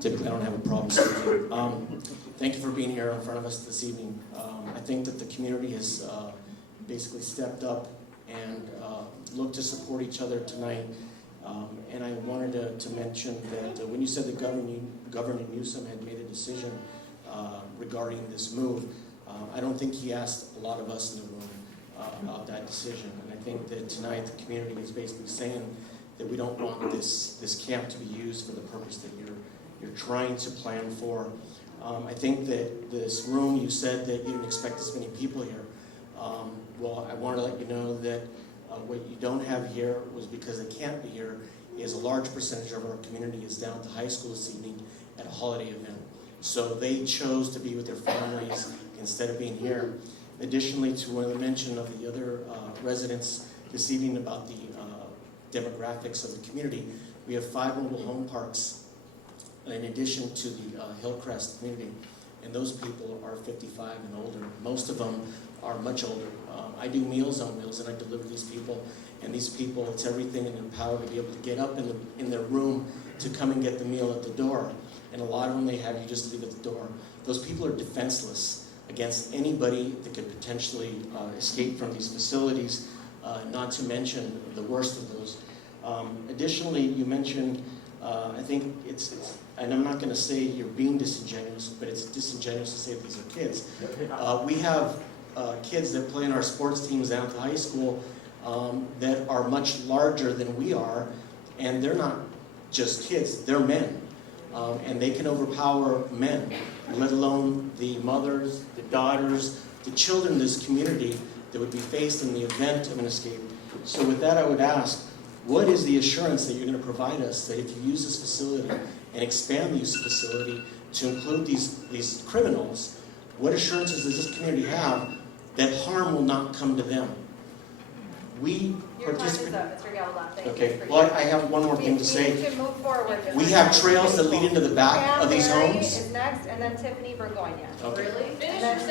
Typically, I don't have a problem speaking. Thank you for being here in front of us this evening. I think that the community has basically stepped up and looked to support each other tonight. And I wanted to mention that when you said that Governor Newsom had made a decision regarding this move, I don't think he asked a lot of us in the room about that decision. And I think that tonight the community is basically saying that we don't want this camp to be used for the purpose that you're trying to plan for. I think that this room, you said that you didn't expect this many people here. Well, I want to let you know that what you don't have here was because they can't be here, is a large percentage of our community is down at the high school this evening at a holiday event. So they chose to be with their families instead of being here. Additionally, to what I mentioned of the other residents this evening about the demographics of the community, we have 5 mobile home parks in addition to the Hillcrest community. And those people are 55 and older. Most of them are much older. I do Meals on Wheels, and I deliver these people. And these people, it's everything in their power to be able to get up in their room to come and get the meal at the door. And a lot of them they have you just leave at the door. Those people are defenseless against anybody that could potentially escape from these facilities, not to mention the worst of those. Additionally, you mentioned, I think it's, and I'm not going to say you're being disingenuous, but it's disingenuous to say that these are kids. We have kids that play in our sports teams down at the high school that are much larger than we are, and they're not just kids, they're men. And they can overpower men, let alone the mothers, the daughters, the children in this community that would be faced in the event of an escape. So with that, I would ask, what is the assurance that you're going to provide us that if you use this facility and expand the use of the facility to include these criminals, what assurances does this community have that harm will not come to them? Your time is up, Mr. Galabat. Thank you. Okay, well, I have one more thing to say. We need to move forward. We have trails that lead into the back of these Mary homes. is next, and then Tiffany Burgoyne. Okay. Really? Finish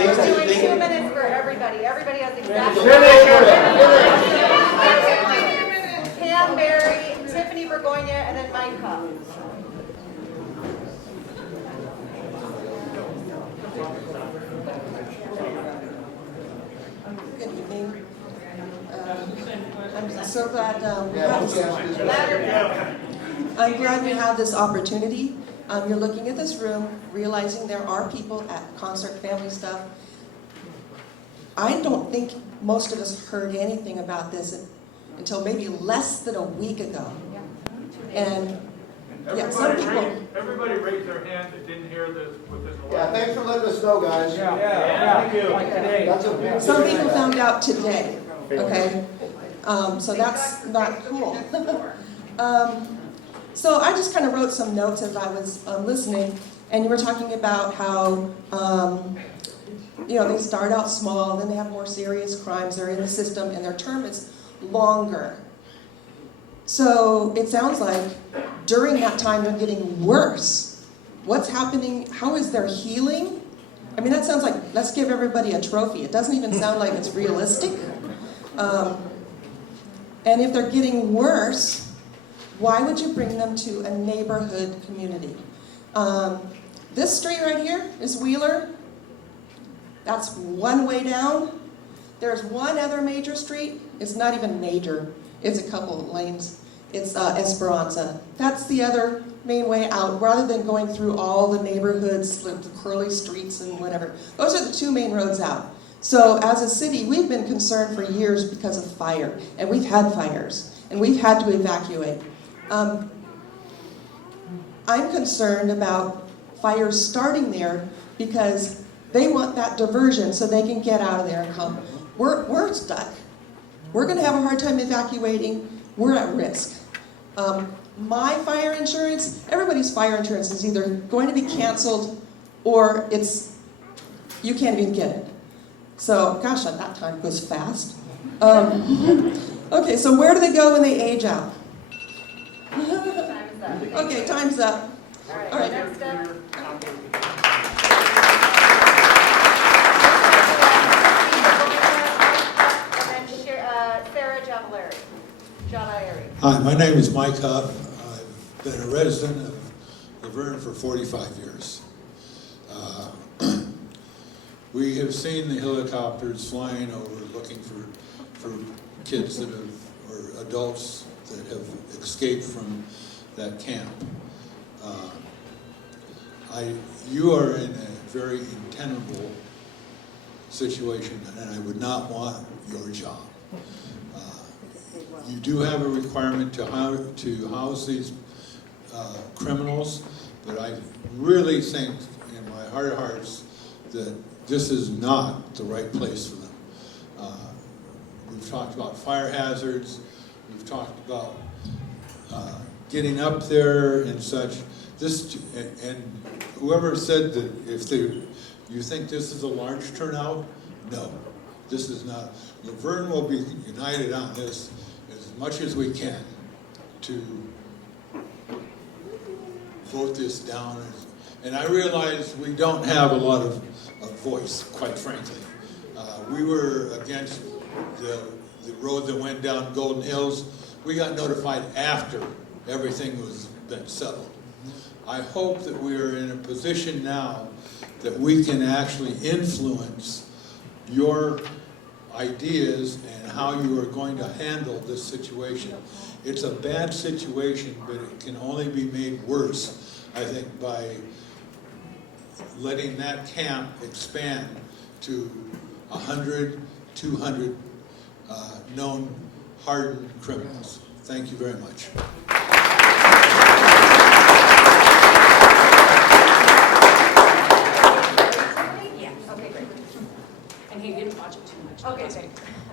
We're doing 2 minutes for everybody. Everybody has exactly. Pam, Mary, Tiffany Burgoyne, and then Mike Huff. Good evening. I'm so glad we have this opportunity. You're looking at this room, realizing there are people at concert family stuff. I don't think most of us heard anything about this until maybe less than a week ago. And yeah, some people. Everybody raised their hand that didn't hear this within the last. Yeah, thanks for letting us know, guys. Thank you. Like today. Some people found out today. Okay, so that's not cool. So I just kind of wrote some notes as I was listening, and you were talking about how they start out small, then they have more serious crimes. They're in the system, and their term is longer. So it sounds like during that time they're getting worse. What's happening? How is their healing? I mean, that sounds like, let's give everybody a trophy. It doesn't even sound like it's realistic. And if they're getting worse, why would you bring them to a neighborhood community? This street right here is Wheeler. That's one way down. There's one other major street. It's not even major. It's a couple of lanes. It's Esperanza. That's the other main way out, rather than going through all the neighborhoods, the curly streets and whatever. Those are the 2 main roads out. So as a city, we've been concerned for years because of fire, and we've had fires, and we've had to evacuate. I'm concerned about fires starting there because they want that diversion so they can get out of there and come. We're stuck. We're going to have a hard time evacuating. We're at risk. My fire insurance, everybody's fire insurance is either going to be canceled or you can't even get it. So, gosh, that time goes fast. Okay, so where do they go when they age out? Okay, time's up. All right. Next up. Hi, my name is Mike Huff. I've been a resident of Laverne for 45 years. We have seen the helicopters flying over looking for kids that have, or adults that have escaped from that camp. You are in a very untenable situation, and I would not want your job. You do have a requirement to house these criminals, but I really think in my heart of hearts that this is not the right place for them. We've talked about fire hazards, we've talked about getting up there and such. And whoever said that you think this is a large turnout, no, this is not. Laverne will be united on this as much as we can to vote this down. And I realize we don't have a lot of voice, quite frankly. We were against the road that went down Golden Hills. We got notified after everything was been settled. I hope that we are in a position now that we can actually influence your ideas and how you are going to handle this situation. It's a bad situation, but it can only be made worse, I think, by letting that camp expand to 100, 200 known hardened criminals. Thank you very much.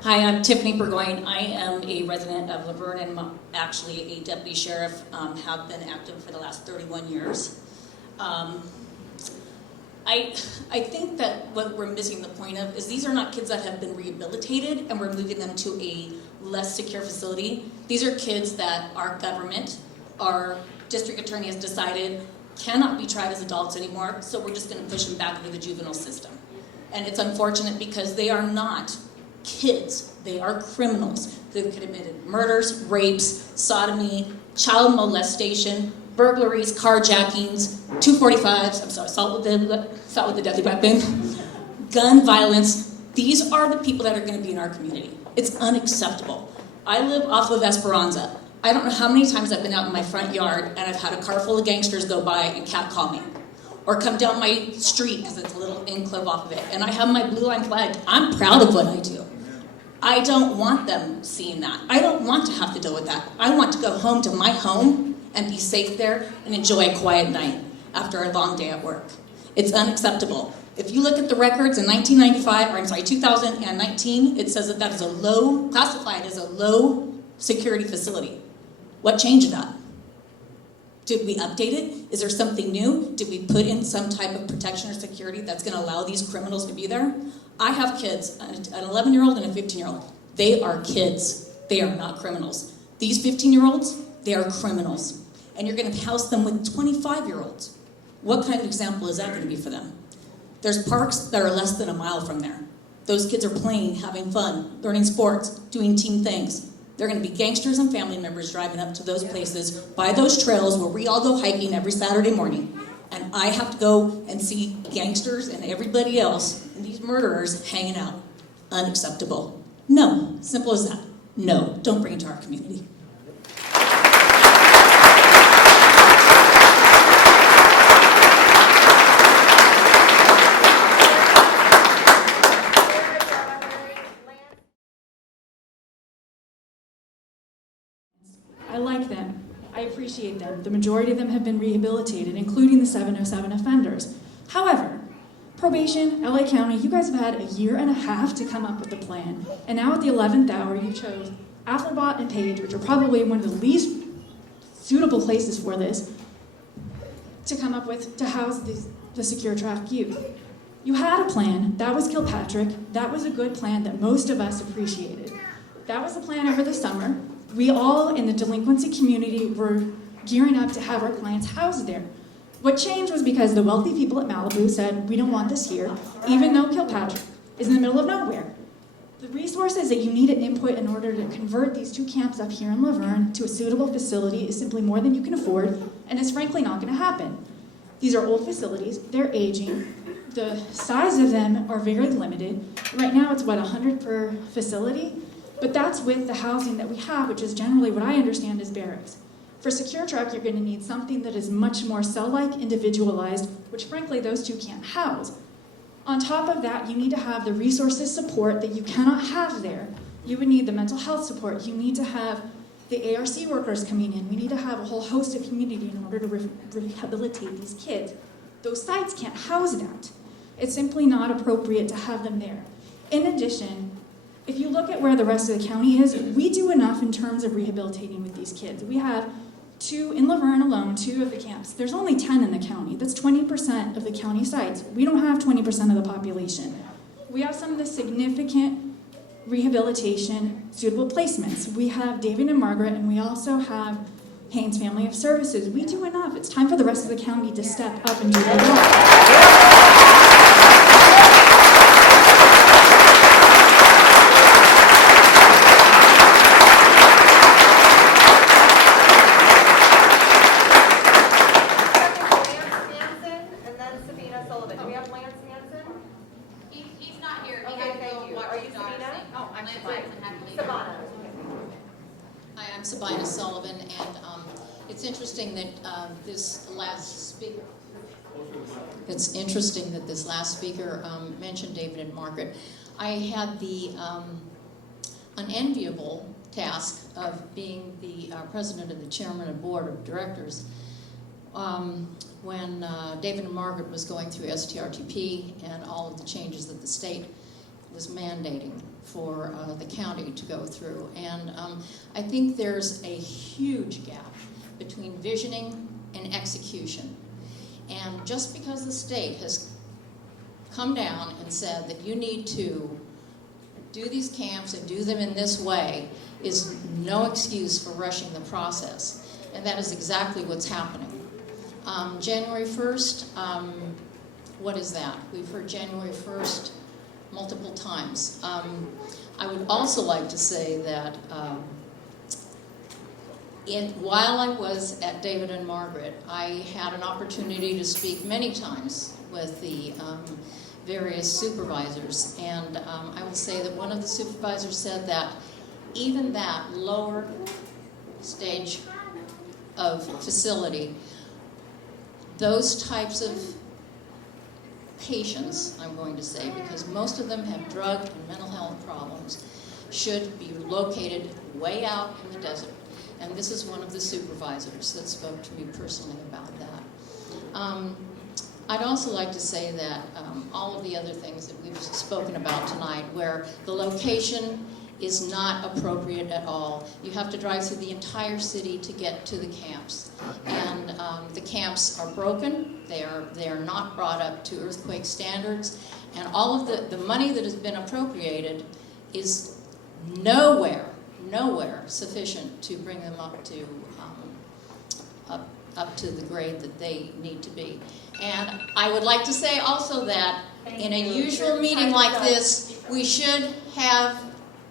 Hi, I'm Tiffany Burgoyne. I am a resident of Laverne and actually a deputy sheriff, have been active for the last 31 years. I think that what we're missing the point of is these are not kids that have been rehabilitated and we're moving them to a less secure facility. These are kids that our government, our district attorney has decided cannot be tried as adults anymore, so we're just going to push them back into the juvenile system. And it's unfortunate because they are not kids. They are criminals who have committed murders, rapes, sodomy, child molestation, burglaries, carjackings, 245s, assault with a deadly weapon, gun violence. These are the people that are going to be in our community. It's unacceptable. I live off of Esperanza. I don't know how many times I've been out in my front yard and I've had a car full of gangsters go by and catcall me. Or come down my street, because it's a little enclave off of it, and I have my blue line flag. I'm proud of what I do. I don't want them seeing that. I don't want to have to deal with that. I want to go home to my home and be safe there and enjoy a quiet night after a long day at work. It's unacceptable. If you look at the records in 2019, it says that is classified as a low security facility. What changed that? Did we update it? Is there something new? Did we put in some type of protection or security that's going to allow these criminals to be there? I have kids, an 11-year-old and a 15-year-old. They are kids. They are not criminals. These 15-year-olds, they are criminals. And you're going to house them with 25-year-olds. What kind of example is that going to be for them? There's parks that are less than a mile from there. Those kids are playing, having fun, learning sports, doing team things. They're going to be gangsters and family members driving up to those places, by those trails where we all go hiking every Saturday morning. And I have to go and see gangsters and everybody else, and these murderers hanging out. Unacceptable. No. Simple as that. No. Don't bring it to our community. I like them. I appreciate them. The majority of them have been rehabilitated, including the 707 offenders. However, probation, LA County, you guys have had a year and a half to come up with a plan. And now at the 11th hour, you chose Afflerbaugh and Paige, which are probably one of the least suitable places for this, to come up with, to house the secure track youth. You had a plan. That was Kilpatrick. That was a good plan that most of us appreciated. That was the plan over the summer. We all in the delinquency community were gearing up to have our clients housed there. What changed was because the wealthy people at Malibu said, we don't want this here, even though Kilpatrick is in the middle of nowhere. The resources that you need to input in order to convert these two camps up here in Laverne to a suitable facility is simply more than you can afford, and it's frankly not going to happen. These are old facilities, they're aging, the size of them are very limited. Right now it's 100 per facility? But that's with the housing that we have, which is generally what I understand as barracks. For secure track, you're going to need something that is much more cell-like, individualized, which frankly those two can't house. On top of that, you need to have the resources support that you cannot have there. You would need the mental health support. You need to have the ARC workers coming in. We need to have a whole host of community in order to rehabilitate these kids. Those sites can't house that. It's simply not appropriate to have them there. In addition, if you look at where the rest of the county is, we do enough in terms of rehabilitating with these kids. We have 2 in Laverne alone, 2 of the camps. There's only 10 in the county. That's 20% of the county sites. We don't have 20% of the population. We have some of the significant rehabilitation suitable placements. We have David and Margaret, and we also have Haynes Family of Services. We do enough. It's time for the rest of the county to step up and do their job. It's interesting that this last speaker mentioned David and Margaret. I had the unenviable task of being the president and the chairman of Board of Directors when David and Margaret was going through STRTP and all of the changes that the state was mandating for the county to go through. And I think there's a huge gap between visioning and execution. And just because the state has come down and said that you need to do these camps and do them in this way is no excuse for rushing the process. And that is exactly what's happening. January 1st, what is that? We've heard January 1st multiple times. I would also like to say that while I was at David and Margaret, I had an opportunity to speak many times with the various supervisors, and I will say that one of the supervisors said that even that lower stage of facility, those types of patients, I'm going to say, because most of them have drug and mental health problems, should be located way out in the desert. And this is one of the supervisors that spoke to me personally about that. I'd also like to say that all of the other things that we've spoken about tonight, where the location is not appropriate at all. You have to drive through the entire city to get to the camps. And the camps are broken. They are not brought up to earthquake standards. And all of the money that has been appropriated is nowhere sufficient to bring them up to the grade that they need to be. And I would like to say also that in a usual meeting like this, we should have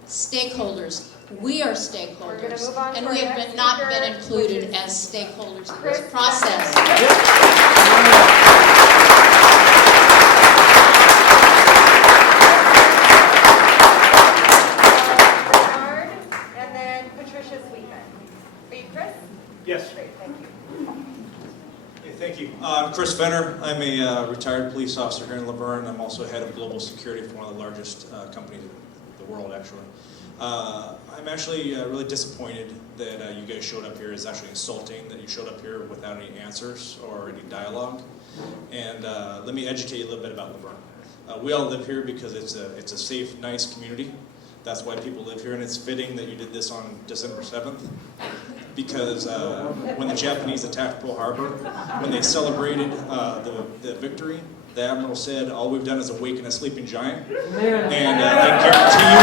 stakeholders. We are stakeholders, and we have not been included as stakeholders in this process. Yes. Great, thank you. Okay, thank you. I'm Chris Verne. I'm a retired police officer here in Laverne. I'm also head of global security for one of the largest companies in the world, actually. I'm actually really disappointed that you guys showed up here. It's actually insulting that you showed up here without any answers or any dialogue. And let me educate you a little bit about Laverne. We all live here because it's a safe, nice community. That's why people live here, and it's fitting that you did this on December 7th. Because when the Japanese attacked Pearl Harbor, when they celebrated the victory, the Admiral said, all we've done is awaken a sleeping giant. And I guarantee you,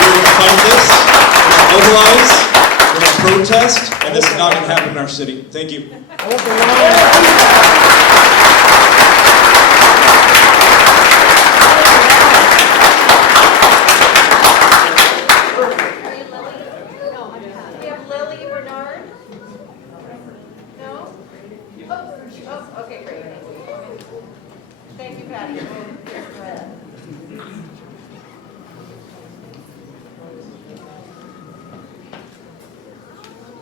we're going to fight this, we're going to mobilize, we're going to protest, and this is not going to happen in our city. Thank you. Okay, great. Thank you, Patty.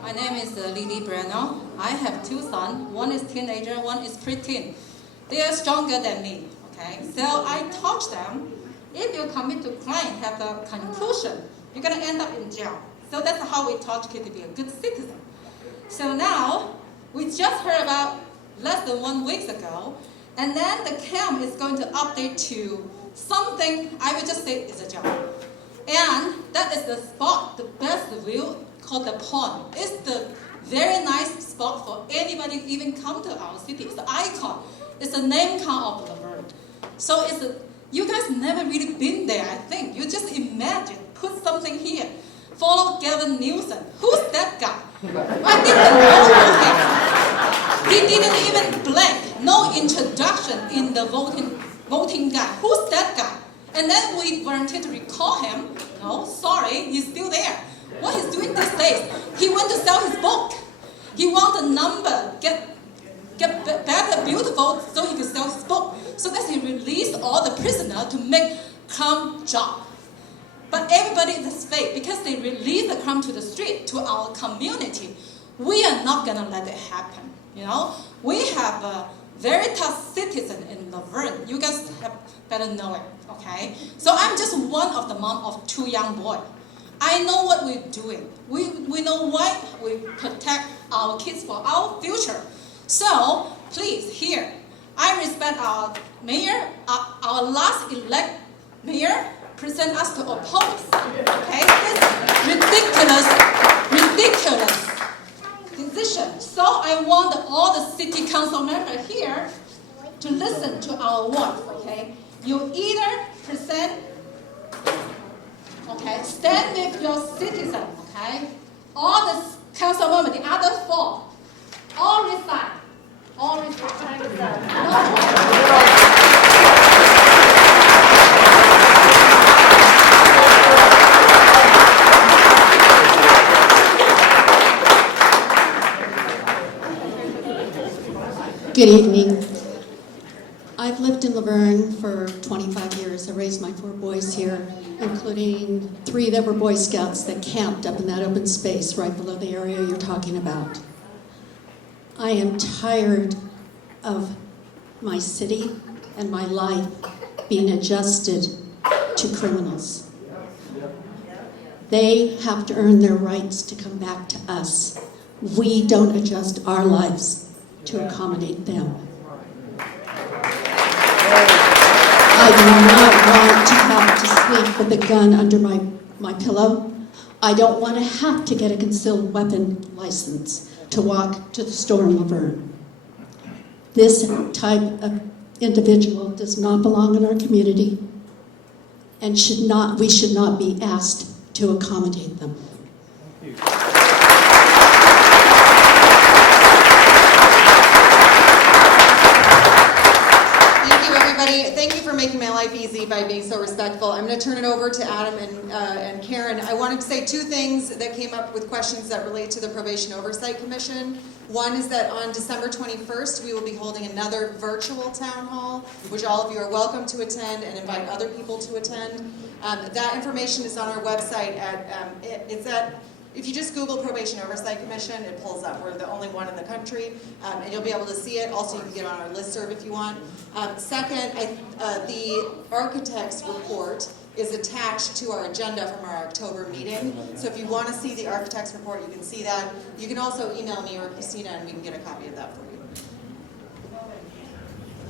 My name is Lily Brenner. I have 2 sons. One is teenager, one is preteen. They are stronger than me. Okay, so I taught them, if you commit to crime, have a conclusion. you're going to end up in jail. So that's how we taught kids to be a good citizen. So now, we just heard about less than 1 week ago, and then the camp is going to update to something I would just say is a job. And that is the spot, the best view, called the pond. It's the very nice spot for anybody to even come to our city. It's the icon. It's the name count of Laverne. So you guys never really been there, I think. You just imagine, put something here. Follow Gavin Newsom. Who's that guy? I didn't know him. He didn't even blink. No introduction in the voting guy. Who's that guy? And then we volunteered to recall him. No, sorry, he's still there. What he's doing these days, he went to sell his book. He wants the number, get better, beautiful, so he could sell his book. So that he released all the prisoners to make crime job. But everybody is fake because they release the crime to the street, to our community. We are not gonna let it happen. You know, we have a very tough citizen in Laverne. You guys better know it, okay? So I'm just one of the mom of 2 young boys. I know what we're doing. We know why we protect our kids for our future. So please, here, I respect our mayor, our last elect mayor, present us to oppose. Okay, this ridiculous decision. So I want all the city council members here to listen to our words. Okay, you either present. Okay, stand with your citizens. Okay, all the council members, the other 4, all resign. All resign. Good evening. I've lived in Laverne for 25 years. I raised my 4 boys here, including 3 that were Boy Scouts that camped up in that open space right below the area you're talking about. I am tired of my city and my life being adjusted to criminals. They have to earn their rights to come back to us. We don't adjust our lives to accommodate them. I do not want to have to sleep with a gun under my pillow. I don't want to have to get a concealed weapon license to walk to the store in Laverne. This type of individual does not belong in our community and we should not be asked to accommodate them. Thank you for making my life easy by being so respectful. I'm going to turn it over to Adam and Karen. I wanted to say 2 things that came up with questions that relate to the Probation Oversight Commission. One is that on December 21st, we will be holding another virtual town hall, which all of you are welcome to attend and invite other people to attend. That information is on our website if you just Google Probation Oversight Commission, it pulls up. We're the only one in the country, and you'll be able to see it. Also, you can get on our listserv if you want. Second, the architect's report is attached to our agenda from our October meeting. So if you want to see the architect's report, you can see that. You can also email me or Christina, and we can get a copy of that for you.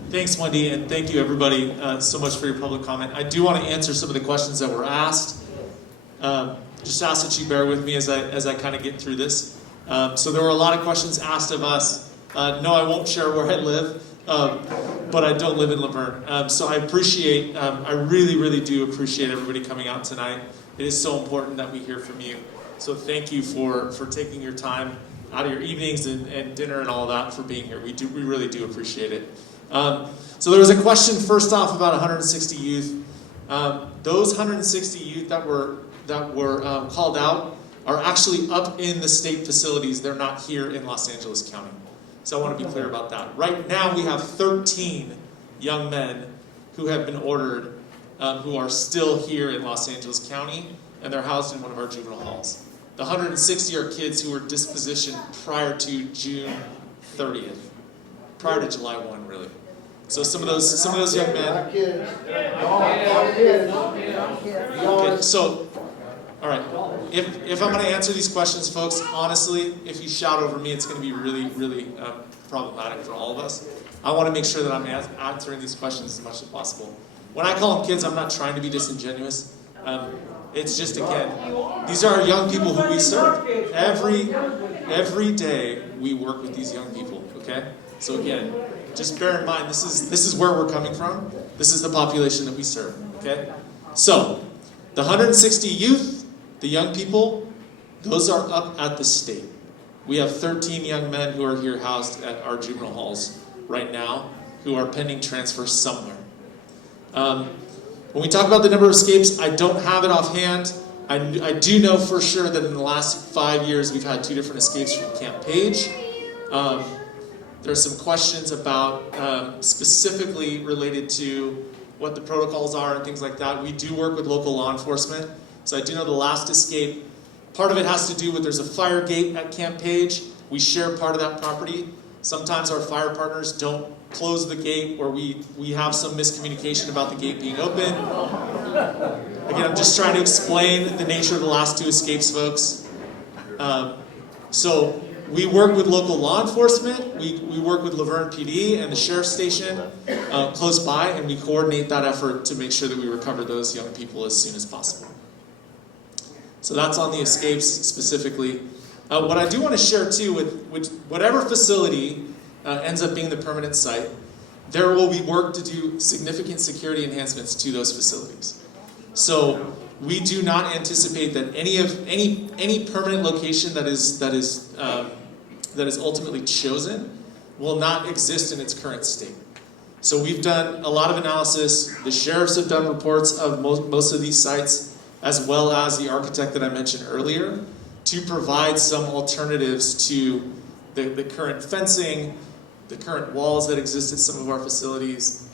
Thanks, Wendy, and thank you, everybody, so much for your public comment. I do want to answer some of the questions that were asked. Just ask that you bear with me as I kind of get through this. So there were a lot of questions asked of us. No, I won't share where I live, but I don't live in Laverne. So I appreciate, I really, really do appreciate everybody coming out tonight. It is so important that we hear from you. So thank you for taking your time out of your evenings and dinner and all that for being here. We really do appreciate it. So there was a question first off about 160 youth. Those 160 youth that were called out are actually up in the state facilities. They're not here in Los Angeles County. So I want to be clear about that. Right now we have 13 young men who have been ordered who are still here in Los Angeles County, and they're housed in one of our juvenile halls. The 160 are kids who were dispositioned prior to June 30th, prior to July 1, really. So some of those young men. Okay, so All right. If I'm going to answer these questions, folks, honestly, if you shout over me, it's going to be really, really problematic for all of us. I want to make sure that I'm answering these questions as much as possible. When I call them kids, I'm not trying to be disingenuous. It's just, again, these are young people who we serve. Every day we work with these young people, okay? So again, just bear in mind, this is where we're coming from. This is the population that we serve, okay? So, the 160 youth, the young people, those are up at the state. We have 13 young men who are here housed at our juvenile halls right now who are pending transfer somewhere. When we talk about the number of escapes, I don't have it offhand. I do know for sure that in the last 5 years we've had 2 different escapes from Camps Paige. There's some questions about specifically related to what the protocols are and things like that. We do work with local law enforcement. So I do know the last escape, part of it has to do with there's a fire gate at Camps Paige. We share part of that property. Sometimes our fire partners don't close the gate, or we have some miscommunication about the gate being open. Again, I'm just trying to explain the nature of the last 2 escapes, folks. So we work with local law enforcement. We work with Laverne PD and the sheriff's station close by, and we coordinate that effort to make sure that we recover those young people as soon as possible. So that's on the escapes specifically. What I do want to share too, with whatever facility ends up being the permanent site, there will be work to do significant security enhancements to those facilities. So we do not anticipate that any permanent location that is ultimately chosen will not exist in its current state. So we've done a lot of analysis. The sheriffs have done reports of most of these sites, as well as the architect that I mentioned earlier, to provide some alternatives to the current fencing, the current walls that exist at some of our facilities,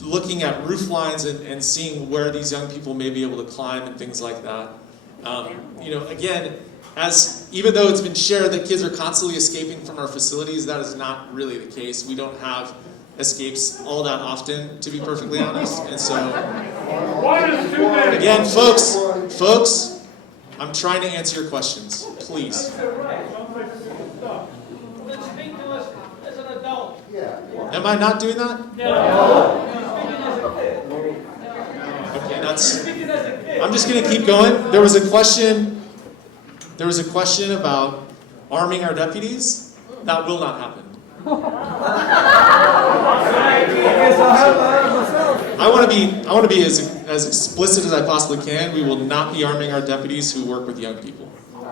looking at roof lines and seeing where these young people may be able to climb and things like that. Again, even though it's been shared that kids are constantly escaping from our facilities, that is not really the case. We don't have escapes all that often, to be perfectly honest. And so, again, folks, I'm trying to answer your questions, please. Am I not doing that? Okay, I'm just going to keep going. There was a question about arming our deputies. That will not happen. I want to be as explicit as I possibly can. We will not be arming our deputies who work with young people. You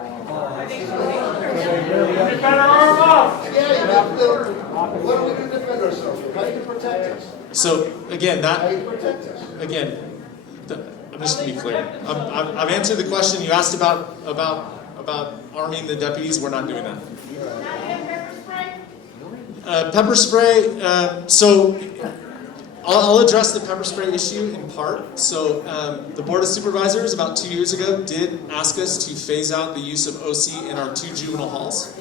better arm up! What do we do to defend ourselves? How do you protect us? So again, How do you protect us? I'm just going to be clear. I've answered the question you asked about arming the deputies. We're not doing that. Pepper spray. So I'll address the pepper spray issue in part. So the Board of Supervisors about 2 years ago did ask us to phase out the use of OC in our 2 juvenile halls.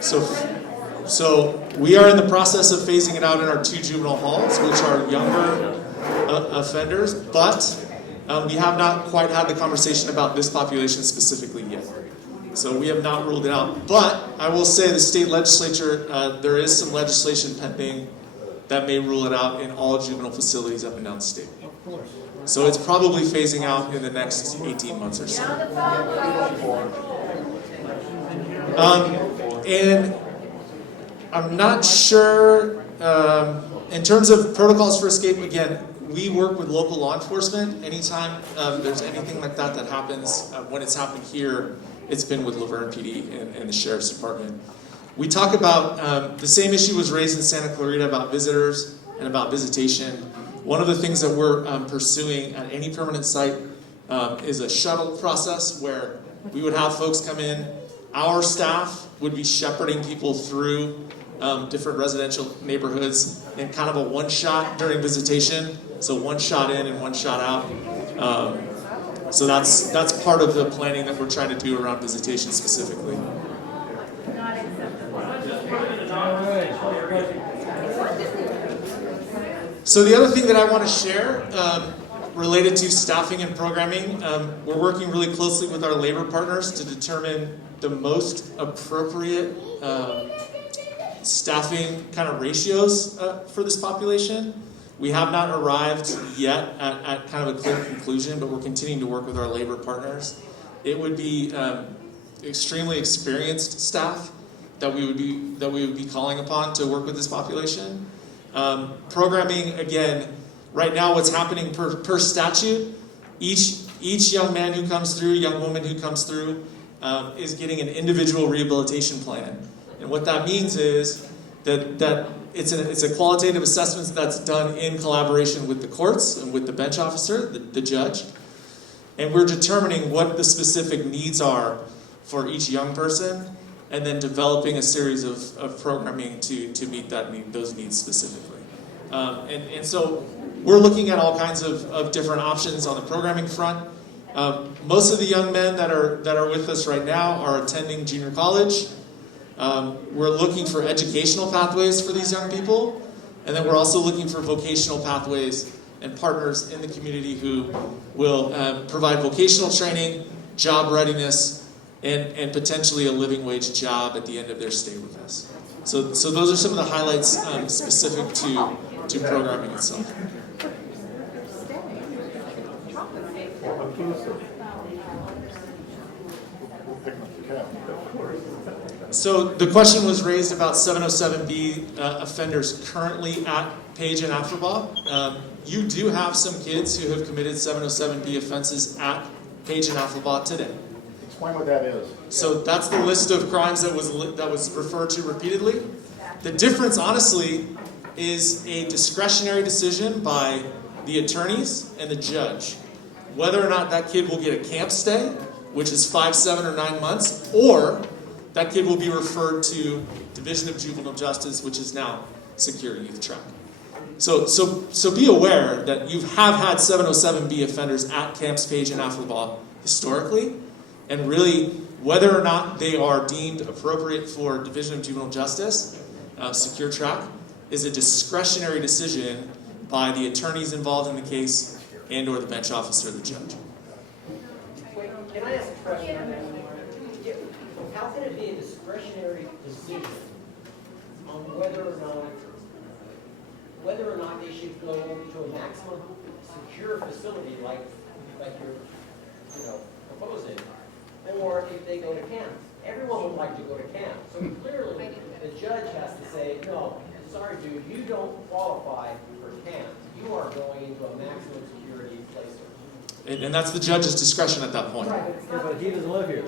So we are in the process of phasing it out in our 2 juvenile halls, which are younger offenders, but we have not quite had the conversation about this population specifically yet. So we have not ruled it out. But I will say the state legislature, there is some legislation pending that may rule it out in all juvenile facilities up and down the state. So it's probably phasing out in the next 18 months or so. And I'm not sure, in terms of protocols for escape, again, we work with local law enforcement. Anytime there's anything like that happens, when it's happened here, it's been with Laverne PD and the Sheriff's Department. We talk about, the same issue was raised in Santa Clarita about visitors and about visitation. One of the things that we're pursuing at any permanent site is a shuttle process where we would have folks come in. Our staff would be shepherding people through different residential neighborhoods in kind of a one-shot during visitation. So 1 shot in and 1 shot out. So that's part of the planning that we're trying to do around visitation specifically. So the other thing that I want to share related to staffing and programming, we're working really closely with our labor partners to determine the most appropriate staffing kind of ratios for this population. We have not arrived yet at kind of a clear conclusion, but we're continuing to work with our labor partners. It would be extremely experienced staff that we would be calling upon to work with this population. Programming, again, right now what's happening per statute, each young man who comes through, young woman who comes through, is getting an individual rehabilitation plan. And what that means is that it's a qualitative assessment that's done in collaboration with the courts and with the bench officer, the judge. And we're determining what the specific needs are for each young person, and then developing a series of programming to meet those needs specifically. And so we're looking at all kinds of different options on the programming front. Most of the young men that are with us right now are attending junior college. We're looking for educational pathways for these young people, and then we're also looking for vocational pathways and partners in the community who will provide vocational training, job readiness, and potentially a living wage job at the end of their stay with us. So those are some of the highlights specific to programming itself. So the question was raised about 707B offenders currently at Paige and Afflerbaugh. You do have some kids who have committed 707B offenses at Paige and Afflerbaugh today. Explain what that is. So that's the list of crimes that was referred to repeatedly. The difference, honestly, is a discretionary decision by the attorneys and the judge whether or not that kid will get a camp stay, which is 5, 7, or 9 months, or that kid will be referred to Division of Juvenile Justice, which is now Secure Youth Track. So be aware that you have had 707B offenders at Camps Paige and Afflerbaugh historically, and really whether or not they are deemed appropriate for Division of Juvenile Justice, Secure Track, is a discretionary decision by the attorneys involved in the case and or the bench officer or the judge. Wait, can I ask a question on that? How can it be a discretionary decision on whether or not they should go to a maximum secure facility like you're proposing, or if they go to camp? Everyone would like to go to camp. So clearly the judge has to say, no, sorry dude, you don't qualify for camp. You are going into a maximum security place. And that's the judge's discretion at that point. Right, but he doesn't live here.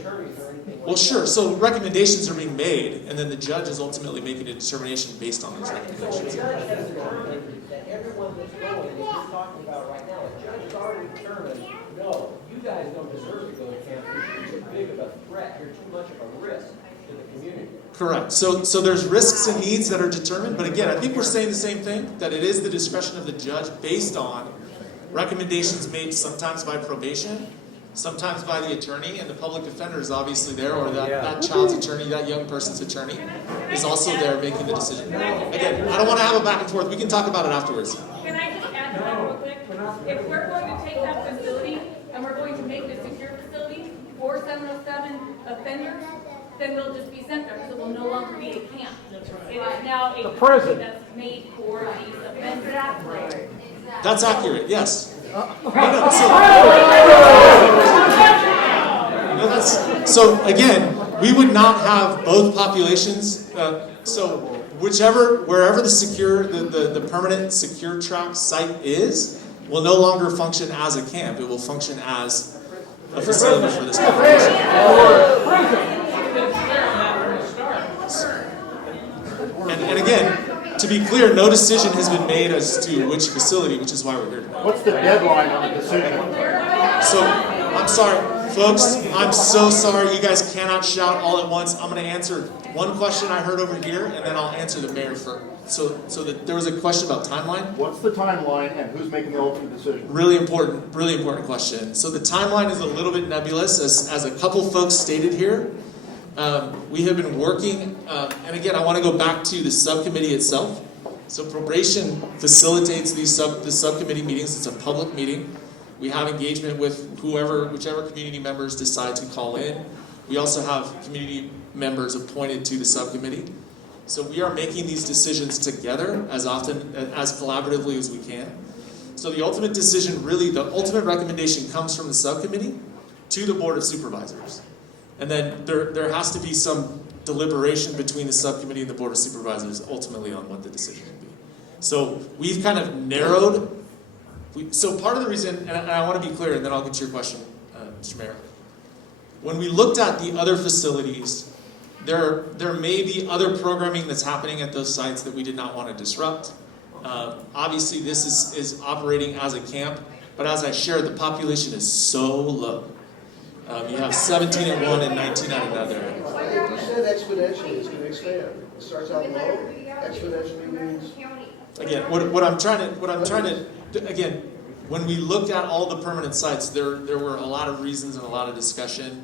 Well, sure. So recommendations are being made, and then the judge is ultimately making a determination based on those recommendations. So the judge has determined that everyone that's going, that he's talking about right now, the judge has already determined, no, you guys don't deserve to go to camp because you're too big of a threat. You're too much of a risk to the community. Correct. So there's risks and needs that are determined, but again, I think we're saying the same thing, that it is the discretion of the judge based on recommendations made sometimes by probation, sometimes by the attorney, and the public defender is obviously there, or that child's attorney, that young person's attorney, is also there making the decision. Again, I don't want to have a back and forth. We can talk about it afterwards. Can I just add to that real quick? If we're going to take that facility and we're going to make it a secure facility for 707 offenders, then they'll just be sent there because it will no longer be a camp. It is now a facility that's made for these offenders. That's accurate, yes. So again, we would not have both populations. So wherever the permanent secure track site is, will no longer function as a camp. It will function as a facility for this population. And again, to be clear, no decision has been made as to which facility, which is why we're here today. What's the deadline on the decision? So, I'm sorry, folks, I'm so sorry. You guys cannot shout all at once. I'm going to answer one question I heard over here, and then I'll answer the mayor first. So there was a question about timeline. What's the timeline, and who's making the ultimate decision? Really important question. So the timeline is a little bit nebulous, as a couple folks stated here. We have been working, and again, I want to go back to the subcommittee itself. So probation facilitates the subcommittee meetings. It's a public meeting. We have engagement with whichever community members decide to call in. We also have community members appointed to the subcommittee. So we are making these decisions together as often, as collaboratively as we can. So the ultimate decision, really, the ultimate recommendation comes from the subcommittee to the Board of Supervisors. And then there has to be some deliberation between the subcommittee and the Board of Supervisors ultimately on what the decision will be. So we've kind of narrowed. So part of the reason, and I want to be clear, and then I'll get to your question, Mr. Mayor. When we looked at the other facilities, there may be other programming that's happening at those sites that we did not want to disrupt. Obviously, this is operating as a camp, but as I shared, the population is so low. You have 17 at one and 19 at another. You said exponentially it's going to expand. It starts out low, exponentially means. Again, what I'm trying to again, when we looked at all the permanent sites, there were a lot of reasons and a lot of discussion.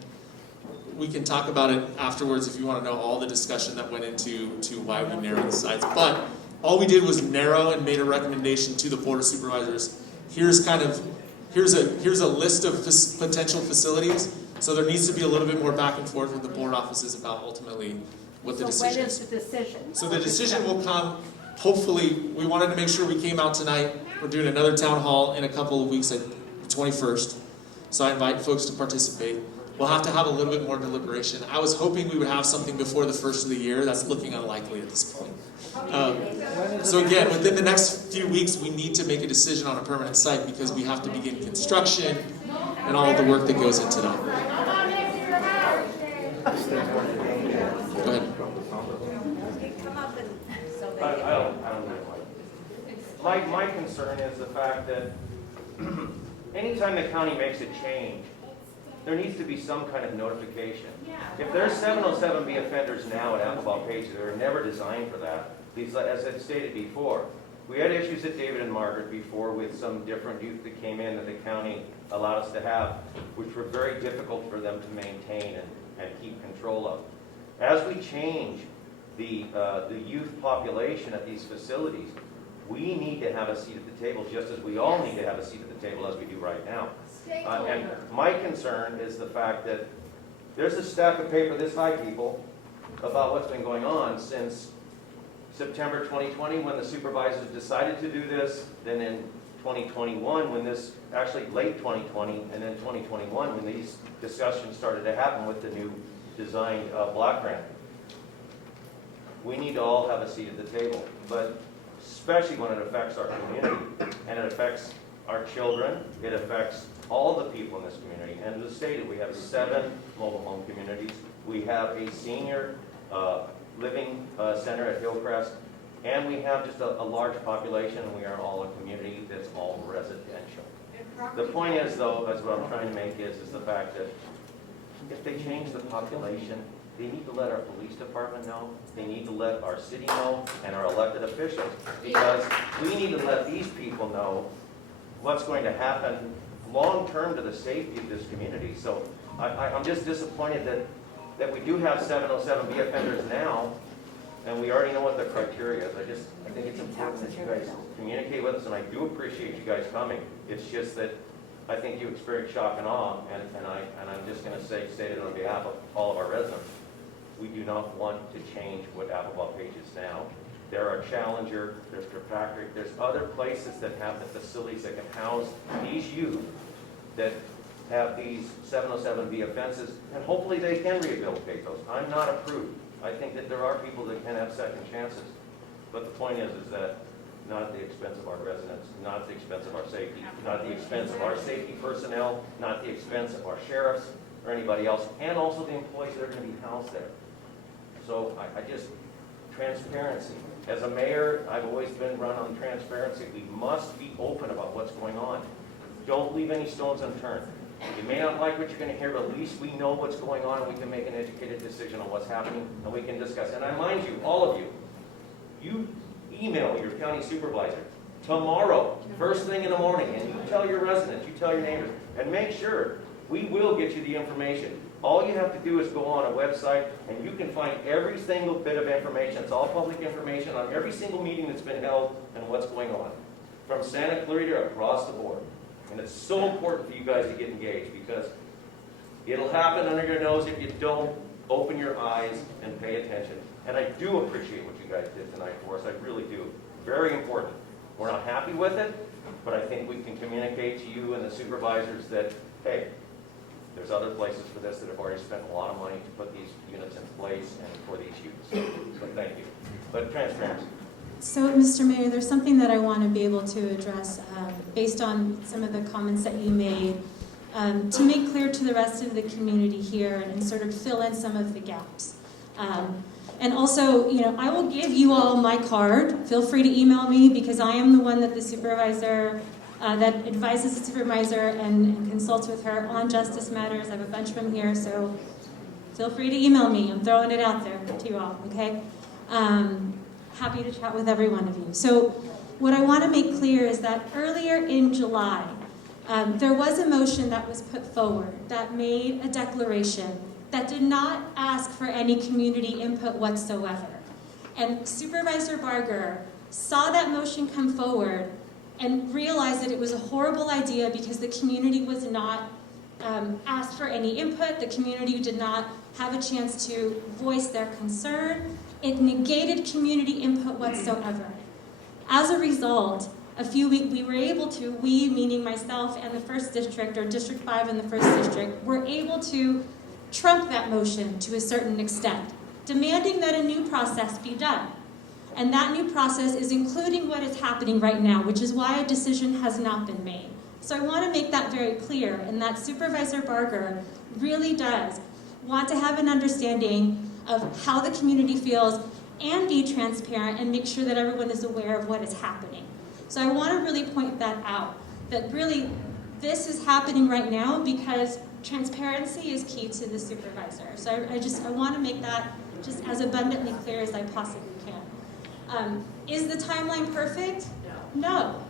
We can talk about it afterwards if you want to know all the discussion that went into why we narrowed the sites. But all we did was narrow and made a recommendation to the Board of Supervisors. Here's a list of potential facilities. So there needs to be a little bit more back and forth with the board offices about ultimately what the decision is. So when is the decision? So the decision will come, hopefully, we wanted to make sure we came out tonight. We're doing another town hall in a couple of weeks at the 21st. So I invite folks to participate. We'll have to have a little bit more deliberation. I was hoping we would have something before the first of the year. That's looking unlikely at this point. So again, within the next few weeks, we need to make a decision on a permanent site because we have to begin construction and all of the work that goes into that. Go ahead. My concern is the fact that anytime the county makes a change, there needs to be some kind of notification. If there's 707B offenders now at Afflerbaugh Page, they were never designed for that. These, as I've stated before, we had issues at David and Margaret before with some different youth that came in that the county allowed us to have, which were very difficult for them to maintain and keep control of. As we change the youth population at these facilities, we need to have a seat at the table, just as we all need to have a seat at the table as we do right now. And my concern is the fact that there's a stack of paper this high, people, about what's been going on since September 2020 when the supervisors decided to do this, then in 2021 when this, actually late 2020, and then 2021 when these discussions started to happen with the new designed block grant. We need to all have a seat at the table, but especially when it affects our community, and it affects our children, it affects all the people in this community. And as stated, we have 7 mobile home communities. We have a senior living center at Hillcrest, and we have just a large population, and we are all a community that's all residential. The point is, though, that's what I'm trying to make is the fact that if they change the population, they need to let our police department know, they need to let our city know, and our elected officials, because we need to let these people know what's going to happen long-term to the safety of this community. So I'm just disappointed that we do have 707B offenders now, and we already know what the criteria is. I think it's important that you guys communicate with us, and I do appreciate you guys coming. It's just that I think you experience shock and awe, and I'm just going to state it on behalf of all of our residents. We do not want to change what Afflerbaugh Page is now. There are Challenger, there's Kirkpatrick, there's other places that have the facilities that can house these youth that have these 707B offenses, and hopefully they can rehabilitate those. I'm not approved. I think that there are people that can have second chances. But the point is that not at the expense of our residents, not at the expense of our safety, not at the expense of our safety personnel, not at the expense of our sheriffs or anybody else, and also the employees that are going to be housed there. So transparency. As a mayor, I've always been run on transparency. We must be open about what's going on. Don't leave any stones unturned. You may not like what you're going to hear, but at least we know what's going on, and we can make an educated decision on what's happening, and we can discuss. And I mind you, all of you, you email your county supervisor tomorrow, first thing in the morning, and you tell your residents, you tell your neighbors, and make sure we will get you the information. All you have to do is go on a website and you can find every single bit of information. It's all public information on every single meeting that's been held and what's going on. From Santa Clarita across the board. And it's so important for you guys to get engaged because it'll happen under your nose if you don't open your eyes and pay attention. And I do appreciate what you guys did tonight for us. I really do. Very important. We're not happy with it, but I think we can communicate to you and the supervisors that, hey, there's other places for this that have already spent a lot of money to put these units in place and for these use. So thank you. But transparency. So, Mr. Mayor, there's something that I want to be able to address based on some of the comments that you made to make clear to the rest of the community here and sort of fill in some of the gaps. And also, you know, I will give you all my card. Feel free to email me because I am the one that the supervisor, that advises the supervisor and consults with her on justice matters. I have a bunch of them here, so feel free to email me. I'm throwing it out there to you all, okay? Happy to chat with every one of you. So what I want to make clear is that earlier in July, there was a motion that was put forward that made a declaration that did not ask for any community input whatsoever. And Supervisor Barger saw that motion come forward and realized that it was a horrible idea because the community was not asked for any input. The community did not have a chance to voice their concern. It negated community input whatsoever. As a result, we were able to, we meaning myself and the 1st District, or District 5 and the 1st District, were able to trump that motion to a certain extent, demanding that a new process be done. And that new process is including what is happening right now, which is why a decision has not been made. So I want to make that very clear, and that Supervisor Barger really does want to have an understanding of how the community feels and be transparent and make sure that everyone is aware of what is happening. So I want to really point that out, that really this is happening right now because transparency is key to the supervisor. So I want to make that just as abundantly clear as I possibly can. Is the timeline perfect? No.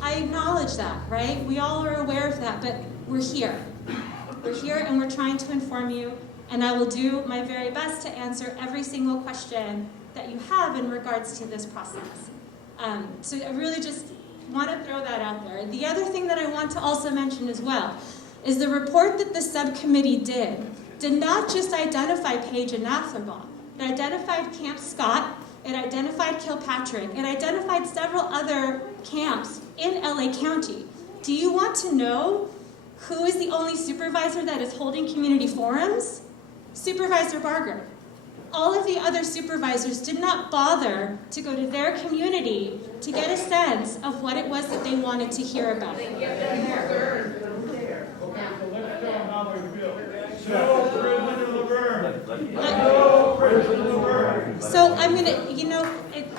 I acknowledge that, right? We all are aware of that, but we're here. We're here and we're trying to inform you, and I will do my very best to answer every single question that you have in regards to this process. So I really just want to throw that out there. The other thing that I want to also mention as well is the report that the subcommittee did not just identify Paige and Afflerbaugh. It identified Camp Scott, it identified Kilpatrick, it identified several other camps in LA County. Do you want to know who is the only supervisor that is holding community forums? Supervisor Barger. All of the other supervisors did not bother to go to their community to get a sense of what it was that they wanted to hear about. So I'm going to,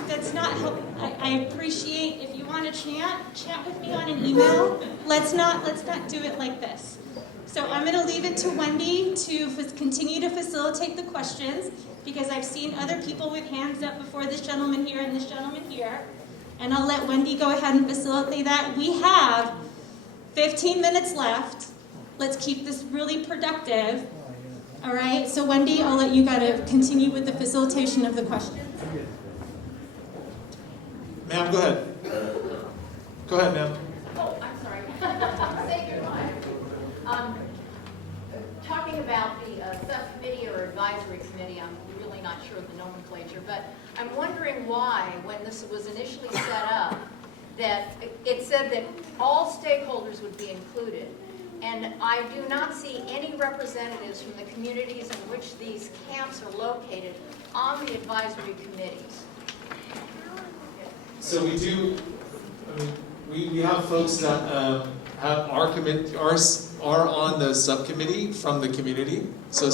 that's not help. I appreciate if you want to chat with me on an email. Let's not do it like this. So I'm going to leave it to Wendy to continue to facilitate the questions because I've seen other people with hands up before this gentleman here and this gentleman here. And I'll let Wendy go ahead and facilitate that. We have 15 minutes left. Let's keep this really productive. All right, so Wendy, I'll let you continue with the facilitation of the questions. Ma'am, go ahead. Go ahead, ma'am. Oh, I'm sorry. Save your time. Talking about the subcommittee or advisory committee, I'm really not sure of the nomenclature, but I'm wondering why, when this was initially set up, that it said that all stakeholders would be included. And I do not see any representatives from the communities in which these camps are located on the advisory committees. So we do, we have folks that are on the subcommittee from the community. So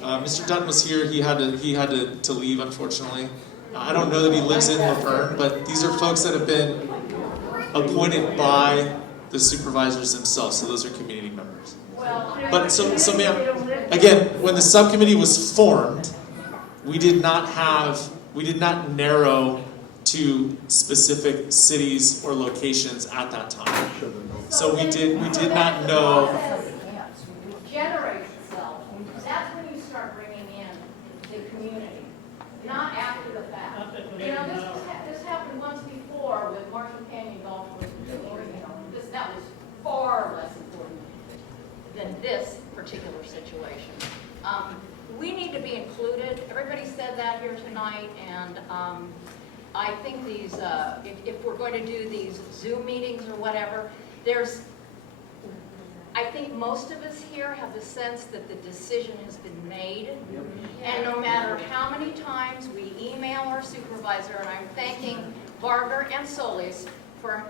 Mr. Dunn was here. He had to leave, unfortunately. I don't know that he lives in Laverne, but these are folks that have been appointed by the supervisors themselves. So those are community members. But so ma'am, again, when the subcommittee was formed, we did not narrow to specific cities or locations at that time. So we did not know. community, not after the fact. You know, this happened once before with Marshall Canyon Golf Course, that was far less important than this particular situation. We need to be included. Everybody said that here tonight, and I think these, if we're going to do these Zoom meetings or whatever, I think most of us here have the sense that the decision has been made, and no matter how many times we email our supervisor, and I'm thanking Barber and Solis for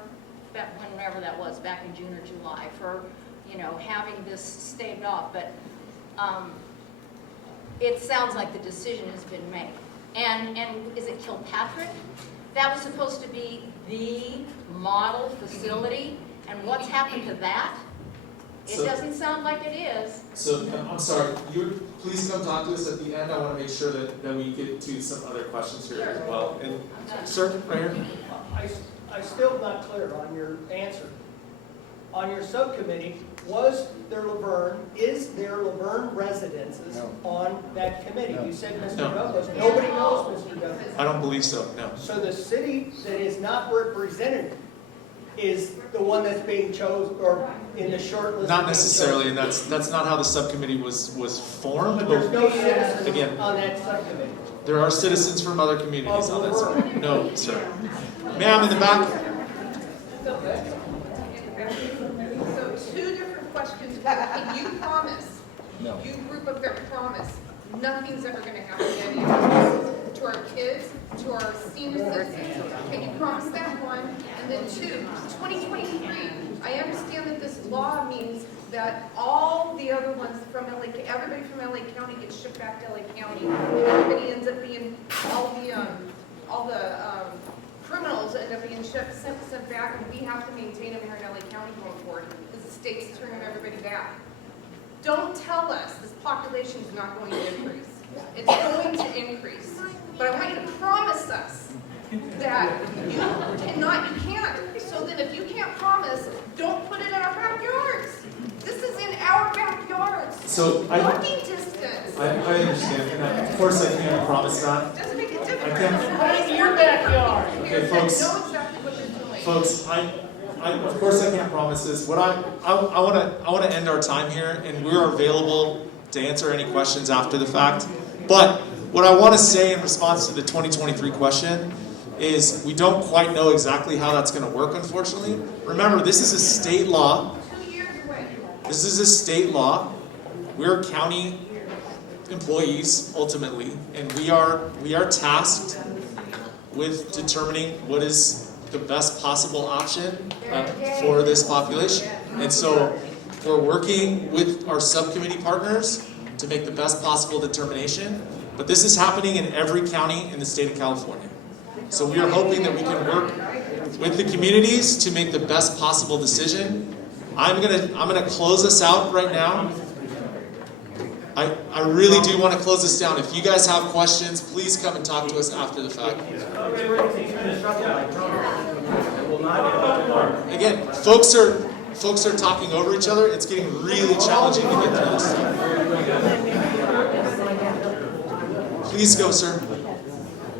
whenever that was, back in June or July, for having this staved off, but it sounds like the decision has been made. And is it Kilpatrick? That was supposed to be the model facility, and what's happened to that? It doesn't sound like it is. So, I'm sorry, please come talk to us at the end. I want to make sure that we get to some other questions here as well. And, sir, right here. I'm still not clear on your answer. On your subcommittee, is there Laverne residences on that committee? You said Mr. Douglas. Nobody knows Mr. Douglas. I don't believe so, no. So the city that is not represented is the one that's being chosen, or in the short list? Not necessarily, and that's not how the subcommittee was formed. But there's no citizens again, on that subcommittee. There are citizens from other communities on that subcommittee. No, sir. Ma'am, in the back. So two different questions. Can you promise, you group up there promise, nothing's ever going to happen to any of us, to our kids, to our senior citizens? Can you promise that, one? And then two, 2023, I understand that this law means that all the other ones from LA, everybody from LA County gets shipped back to LA County. Everybody ends up being, all the criminals end up being sent back, and we have to maintain them here in LA County going forward, because the state's turning everybody back. Don't tell us this population is not going to increase. It's going to increase. But I want you to promise us that you can't. So then if you can't promise, don't put it in our backyards. This is in our backyards. So walking distance. I understand, and of course I can't promise that. Doesn't make a difference. I can't. Put it in your backyard. Okay, folks. Know exactly what they're doing. Folks, of course I can't promise this. What I want to end our time here, and we're available to answer any questions after the fact. But what I want to say in response to the 2023 question is we don't quite know exactly how that's going to work, unfortunately. Remember, this is a state law. 2 years away. This is a state law. We're county employees ultimately, and we are tasked with determining what is the best possible option for this population. And so we're working with our subcommittee partners to make the best possible determination. But this is happening in every county in the state of California. So we are hoping that we can work with the communities to make the best possible decision. I'm gonna close this out right now. I really do want to close this down. If you guys have questions, please come and talk to us after the fact. Again, folks are talking over each other. It's getting really challenging to get through this. Please go, sir.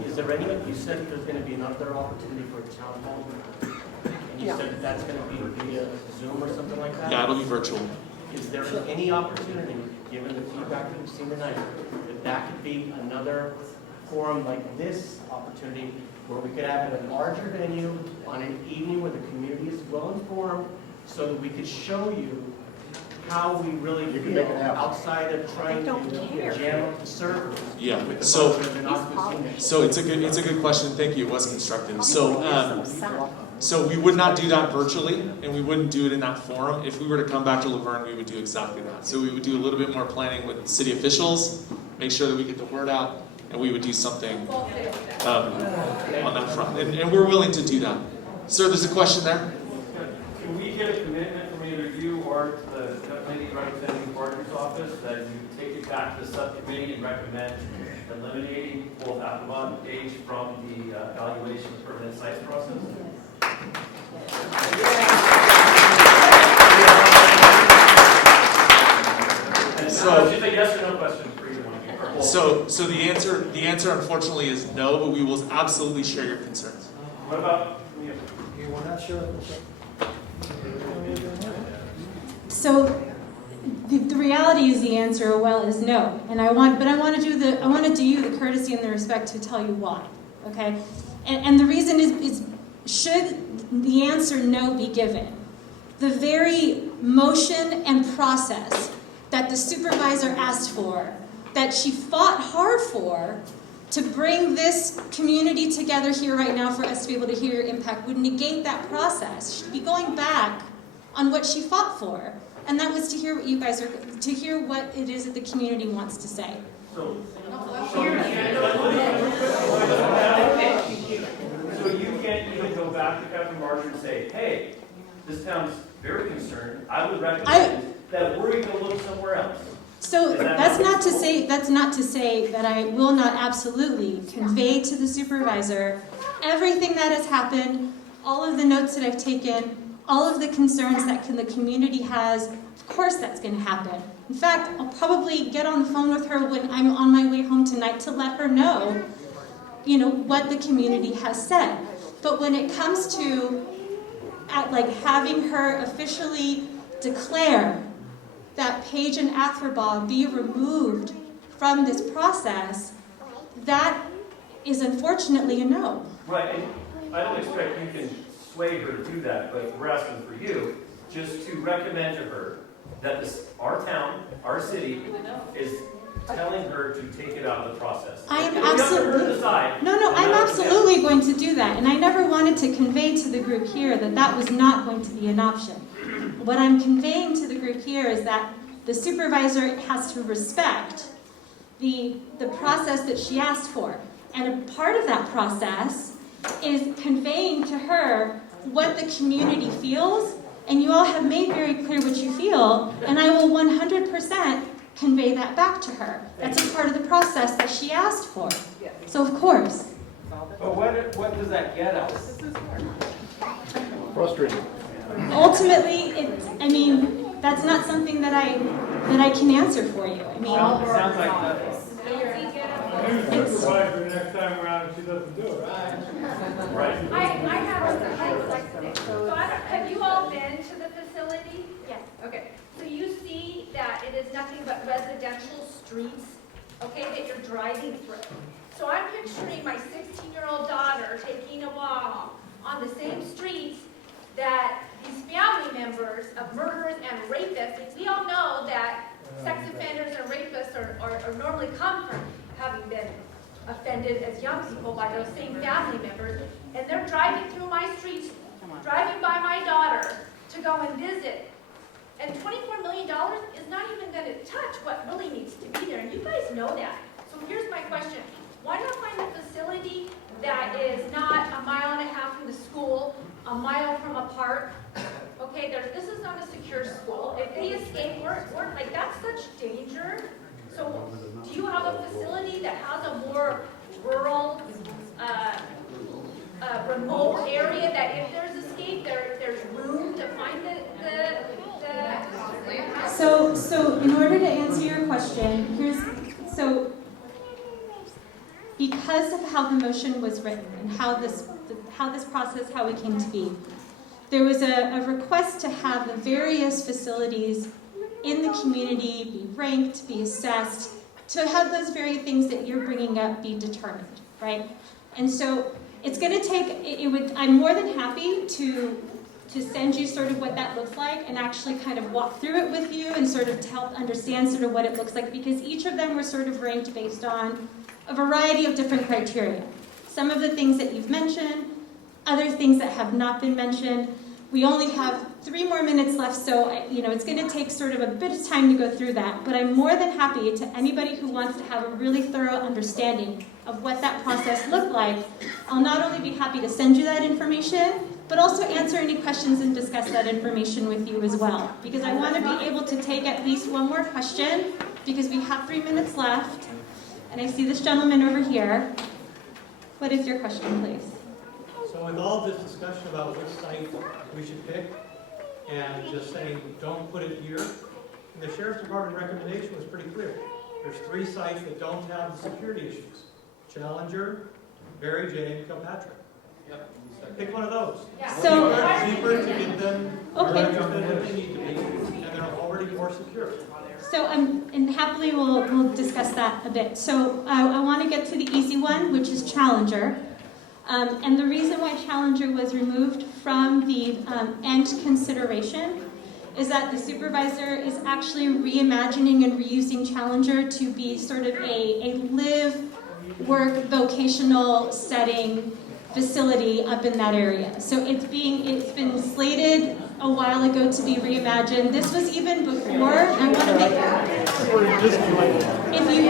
Is there any, you said there's going to be another opportunity for a town hall, and you said that's going to be via Zoom or something like that? Yeah, it'll be virtual. Is there any opportunity, given the feedback that we've seen tonight, that could be another forum like this opportunity where we could have a larger venue on an evening where the community is well informed, so that we could show you how we really feel outside of trying to jam up the servers? Yeah. with the So folks that are not listening. So it's a good question. Thank you. It was constructive. So we would not do that virtually, and we wouldn't do it in that forum. If we were to come back to Laverne, we would do exactly that. So we would do a little bit more planning with city officials, make sure that we get the word out, and we would do something on that front. And we're willing to do that. Sir, there's a question there. Can we get a commitment from either you or the subcommittee representing the Partner's Office that you take it back to the subcommittee and recommend eliminating both Afflerbaugh and Page from the evaluation of permanent sites process? So it's a yes or no question for either one of you. So the answer unfortunately is no, but we will absolutely share your concerns. What about, We're not sure. So the reality is the answer, well, is no. And I want to do you the courtesy and the respect to tell you why. Okay? And the reason is should the answer no be given, the very motion and process that the supervisor asked for, that she fought hard for, to bring this community together here right now for us to be able to hear your impact would negate that process. She'd be going back on what she fought for. And that was to hear what you guys are, to hear what it is that the community wants to say. So you can't even go back to Captain Marshall and say, hey, this town's very concerned. I would recommend that we go look somewhere else. So that's not to say that I will not absolutely convey to the supervisor everything that has happened, all of the notes that I've taken, all of the concerns that the community has. Of course that's going to happen. In fact, I'll probably get on the phone with her when I'm on my way home tonight to let her know, what the community has said. But when it comes to having her officially declare that Paige and Afflerbaugh be removed from this process, that is unfortunately a no. Right, and I don't expect you can sway her to do that, but we're asking for you just to recommend to her that our town, our city, is telling her to take it out of the process. I am absolutely I'm absolutely going to do that, and I never wanted to convey to the group here that was not going to be an option. What I'm conveying to the group here is that the supervisor has to respect the process that she asked for. And a part of that process is conveying to her what the community feels, and you all have made very clear what you feel, and I will 100% convey that back to her. That's a part of the process that she asked for. So of course. But what does that get us? Frustrating. Ultimately, that's not something that I can answer for you. Sounds like nothing. Supervisor next time around if she doesn't do it. Right. I have you all been to the facility? Yes. Okay. So you see that it is nothing but residential streets, okay, that you're driving through. So I'm picturing my 16-year-old daughter taking a walk on the same streets that these family members of murderers and rapists, we all know that sex offenders and rapists are normally come from having been offended as young people by those same family members, and they're driving through my streets, driving by my daughter to go and visit. And $24 million is not even going to touch what really needs to be there, and you guys know that. So here's my question. Why not find a facility that is not a mile and a half from the school, a mile from a park? Okay, this is not a secure school. If they escape, we're like, that's such danger. So do you have a facility that has a more rural, remote area that if there's escape, there's room to find the So in order to answer your question, because of how the motion was written and how this process, how it came to be, there was a request to have the various facilities in the community be ranked, be assessed, to have those very things that you're bringing up be determined, right? And so it's going to take, I'm more than happy to send you sort of what that looks like and actually kind of walk through it with you and sort of help understand sort of what it looks like, because each of them were sort of ranked based on a variety of different criteria. Some of the things that you've mentioned, other things that have not been mentioned. We only have 3 more minutes left, so it's going to take sort of a bit of time to go through that, but I'm more than happy to anybody who wants to have a really thorough understanding of what that process looked like. I'll not only be happy to send you that information, but also answer any questions and discuss that information with you as well, because I want to be able to take at least one more question, because we have 3 minutes left, and I see this gentleman over here. What is your question, please? So with all this discussion about which site we should pick, and just saying, don't put it here, the Sheriff's Department recommendation was pretty clear. There's 3 sites that don't have the security issues. Challenger, Barry J, and Kilpatrick. Pick one of those. So- Cheaper to get them where Okay. they need to be, and they're already more secure. So and happily we'll discuss that a bit. So I want to get to the easy one, which is Challenger. And the reason why Challenger was removed from the end consideration is that the supervisor is actually reimagining and reusing Challenger to be sort of a live, work, vocational setting facility up in that area. So it's been slated a while ago to be reimagined. This was even before. I want to make if you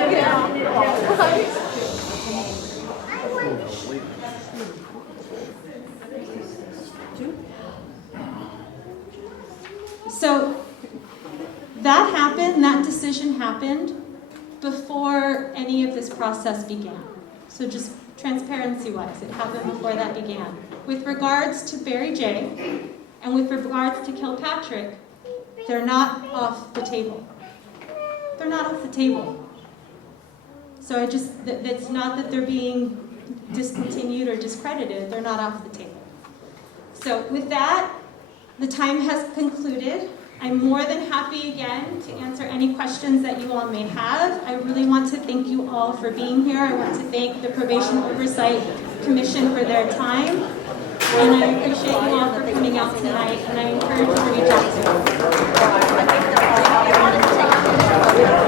so that happened. That decision happened before any of this process began. So just transparency-wise, it happened before that began. With regards to Barry J. and with regards to Kilpatrick, they're not off the table. They're not off the table. So it's not that they're being discontinued or discredited. They're not off the table. So with that, the time has concluded. I'm more than happy again to answer any questions that you all may have. I really want to thank you all for being here. I want to thank the Probation Oversight Commission for their time. And I appreciate you all for coming out tonight, and I encourage you to reach out to me.